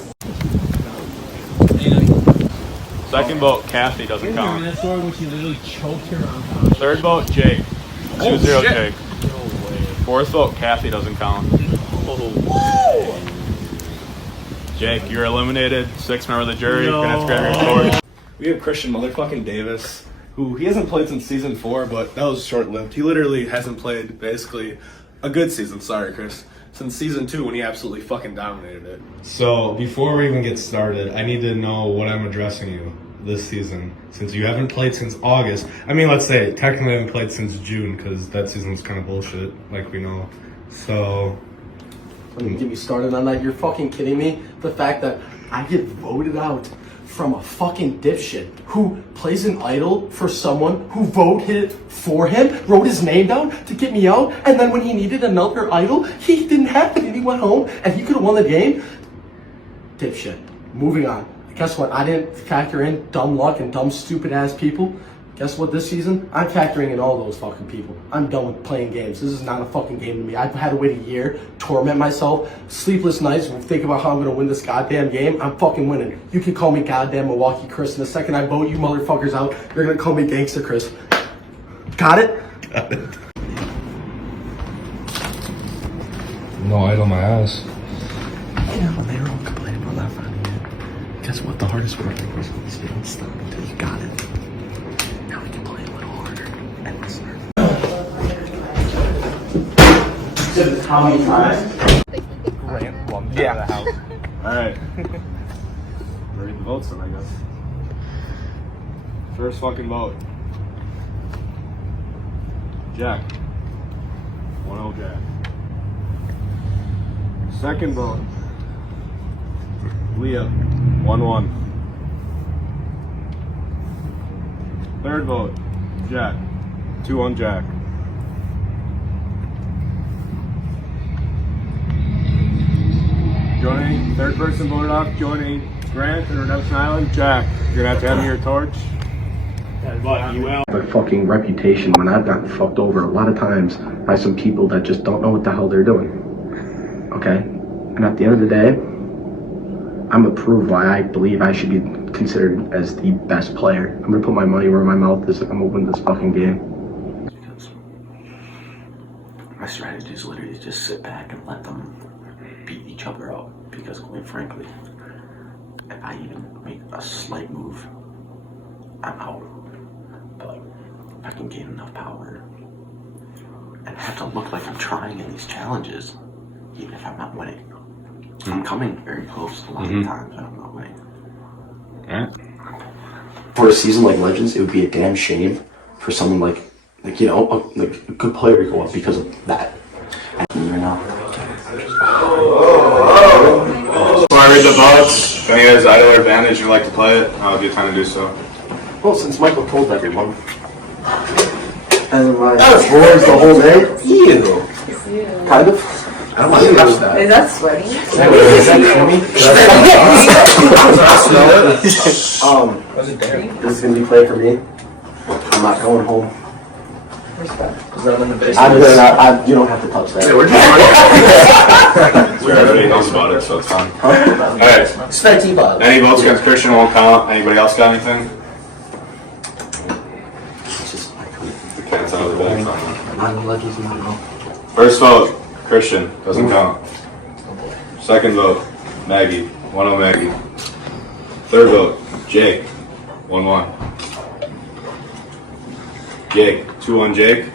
Second vote, Kathy doesn't count. That story when she literally choked her on. Third vote, Jake. 2-0 shit. Jake. Fourth vote, Kathy doesn't count. Jake, you're eliminated. 6th member of the jury. You're gonna have to grab your torch. We have Christian motherfucking Davis, who he hasn't played since season 4, but that was short-lived. He literally hasn't played basically a good season. Sorry, Chris. Since season 2 when he absolutely fucking dominated it. So, before we even get started, I need to know what I'm addressing you this season. Since you haven't played since August. I mean, let's say, technically I haven't played since June, because that season was kind of bullshit, like we know. So... Don't even get me started on that. You're fucking kidding me? The fact that I get voted out from a fucking dipshit who plays an idol for someone who voted for him, wrote his name down to get me out, and then when he needed another idol, he didn't have it and he went home and he could have won the game. Dipshit. Moving on. Guess what? I didn't factor in dumb luck and dumb stupid ass people. Guess what, this season? I'm factoring in all those fucking people. I'm done with playing games. This is not a fucking game to me. I've had to wait a year, torment myself, sleepless nights, think about how I'm gonna win this goddamn game. I'm fucking winning. You can call me goddamn Milwaukee Chris, and the second I vote you motherfuckers out, you're gonna call me Gangster Chris. Got it? Got it. No idol my ass. Yeah, but they were all complaining about that finding it. Guess what? The hardest work was you don't stop until you got it. Now we can play a little harder and listener. How many times? Yeah. Alright. Ready the votes then, I guess. First fucking vote. Jack. 1-0 Jack. Second vote. Leah. 1-1. Third vote. Jack. 2-1 Jack. Joining, third person voted off, joining Grant and Redemption Island, Jack. You're gonna have to hand me your torch. But you will. A fucking reputation when I've gotten fucked over a lot of times by some people that just don't know what the hell they're doing. Okay? And at the end of the day, I'm gonna prove why I believe I should be considered as the best player. I'm gonna put my money where my mouth is. I'm gonna win this fucking game. Because my strategy is literally just sit back and let them beat each other up. Because quite frankly, if I even make a slight move, I'm out. But if I can gain enough power and have to look like I'm trying in these challenges, even if I'm not winning, I'm coming very close a lot of times when I'm not winning. For a season like Legends, it would be a damn shame for someone like you know, a good player to go up because of that. And you know. Before I read the votes, if any of you guys idle or advantage and would like to play it, I'll give you time to do so. Well, since Michael told everyone, and that was boys the whole day. Ew. Kind of. I don't want to touch that. Is that sweaty? Is that this is gonna be play for me. I'm not going home. Respect. You don't have to touch that. Yeah, we're just everybody knows about it, so it's fine. Alright. Any votes against Christian won't count. Anybody else got anything? The cat's out of the bag. First vote, Christian. Doesn't count. Second vote, Maggie. 1-0 Maggie. Third vote, Jake. 1-1. Jake. 2-1 Jake.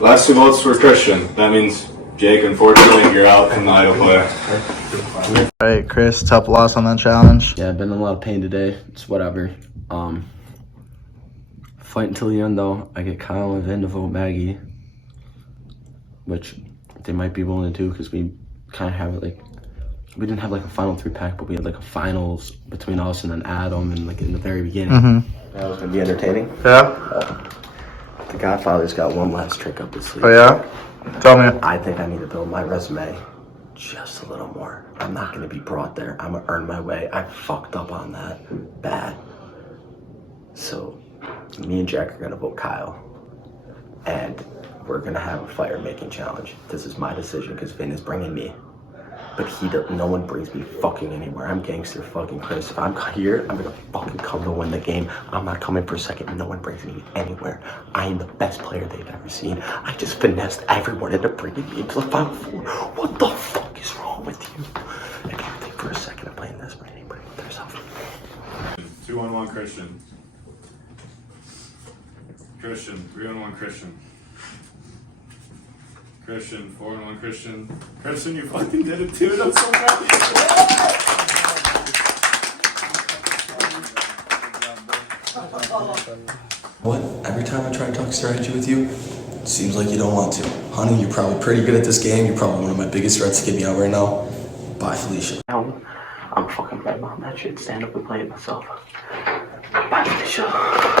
Last 2 votes for Christian. That means Jake, unfortunately, you're out from the idol player. Alright, Chris, tough loss on that challenge. Yeah, I've been in a lot of pain today. It's whatever. Fight until the end though. I get Kyle and Vin to vote Maggie, which they might be willing to do because we kind of have like we didn't have like a final 3-pack, but we had like a finals between us and then Adam, and like in the very beginning. That was gonna be entertaining. Yeah. The Godfather's got one last trick up his sleeve. Oh yeah. Tell me. I think I need to build my resume just a little more. I'm not gonna be brought there. I'm gonna earn my way. I fucked up on that bad. So me and Jack are gonna vote Kyle, and we're gonna have a fire making challenge. This is my decision because Vin is bringing me. But no one brings me fucking anywhere. I'm gangster fucking Chris. If I'm here, I'm gonna fucking come to win the game. I'm not coming for second. No one brings me anywhere. I am the best player they've ever seen. I just finessed everyone into bringing me into the Final Four. What the fuck is wrong with you? If you think for a second of playing this, man, anybody with themselves. 2-1-1 Christian. Christian. 3-1-1 Christian. Christian. 4-1 Christian. Christian, you fucking did it too. I'm so proud of you. What? Every time I try to talk strategy with you, it seems like you don't want to. Honey, you're probably pretty good at this game. You're probably one of my biggest threats to get me out right now. Bye, Felicia. I'm fucking right on that shit. Stand up and play it myself. Bye, Felicia.